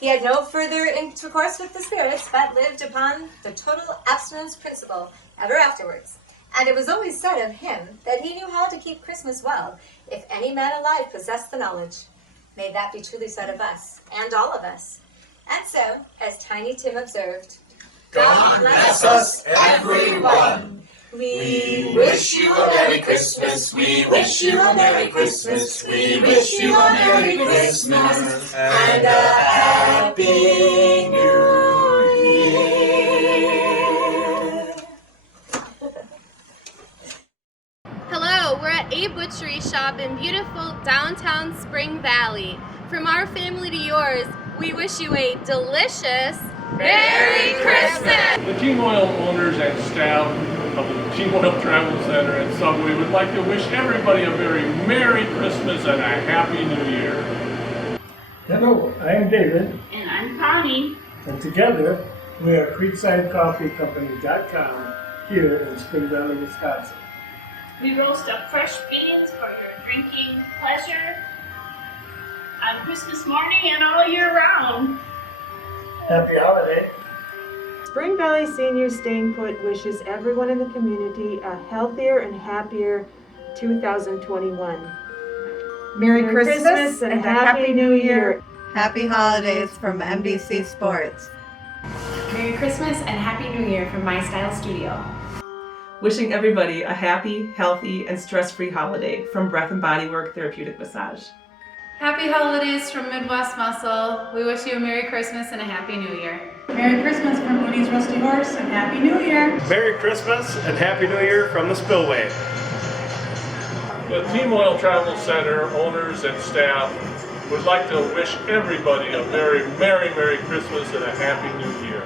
He had no further intercourse with the spirits, but lived upon the total abstinence principle ever afterwards. And it was always said of him that he knew how to keep Christmas well, if any man alive possessed the knowledge. May that be truly said of us, and all of us. And so, as Tiny Tim observed, God bless us, everyone. We wish you a Merry Christmas. We wish you a Merry Christmas. We wish you a Merry Christmas and a Happy New Year. Hello, we're at A Butchery Shop in beautiful downtown Spring Valley. From our family to yours, we wish you a delicious Merry Christmas! The Team Oil owners and staff of the Team Oil Travel Center and Subway would like to wish everybody a very Merry Christmas and a Happy New Year. Hello, I am David. And I'm Connie. And together, we are CreeksideCoffeeCompany.com here in Spring Valley, Wisconsin. We roast up fresh beans for your drinking pleasure on Christmas morning and all year round. Happy holiday. Spring Valley Senior Staying Put wishes everyone in the community a healthier and happier 2021. Merry Christmas and a Happy New Year. Happy holidays from MDC Sports. Merry Christmas and Happy New Year from My Style Studio. Wishing everybody a happy, healthy, and stress-free holiday from Breath and Body Work Therapeutic Massage. Happy holidays from Midwest Muscle. We wish you a Merry Christmas and a Happy New Year. Merry Christmas from Woody's Rusty Horse and Happy New Year. Merry Christmas and Happy New Year from the Spillway. The Team Oil Travel Center owners and staff would like to wish everybody a very Merry Christmas and a Happy New Year.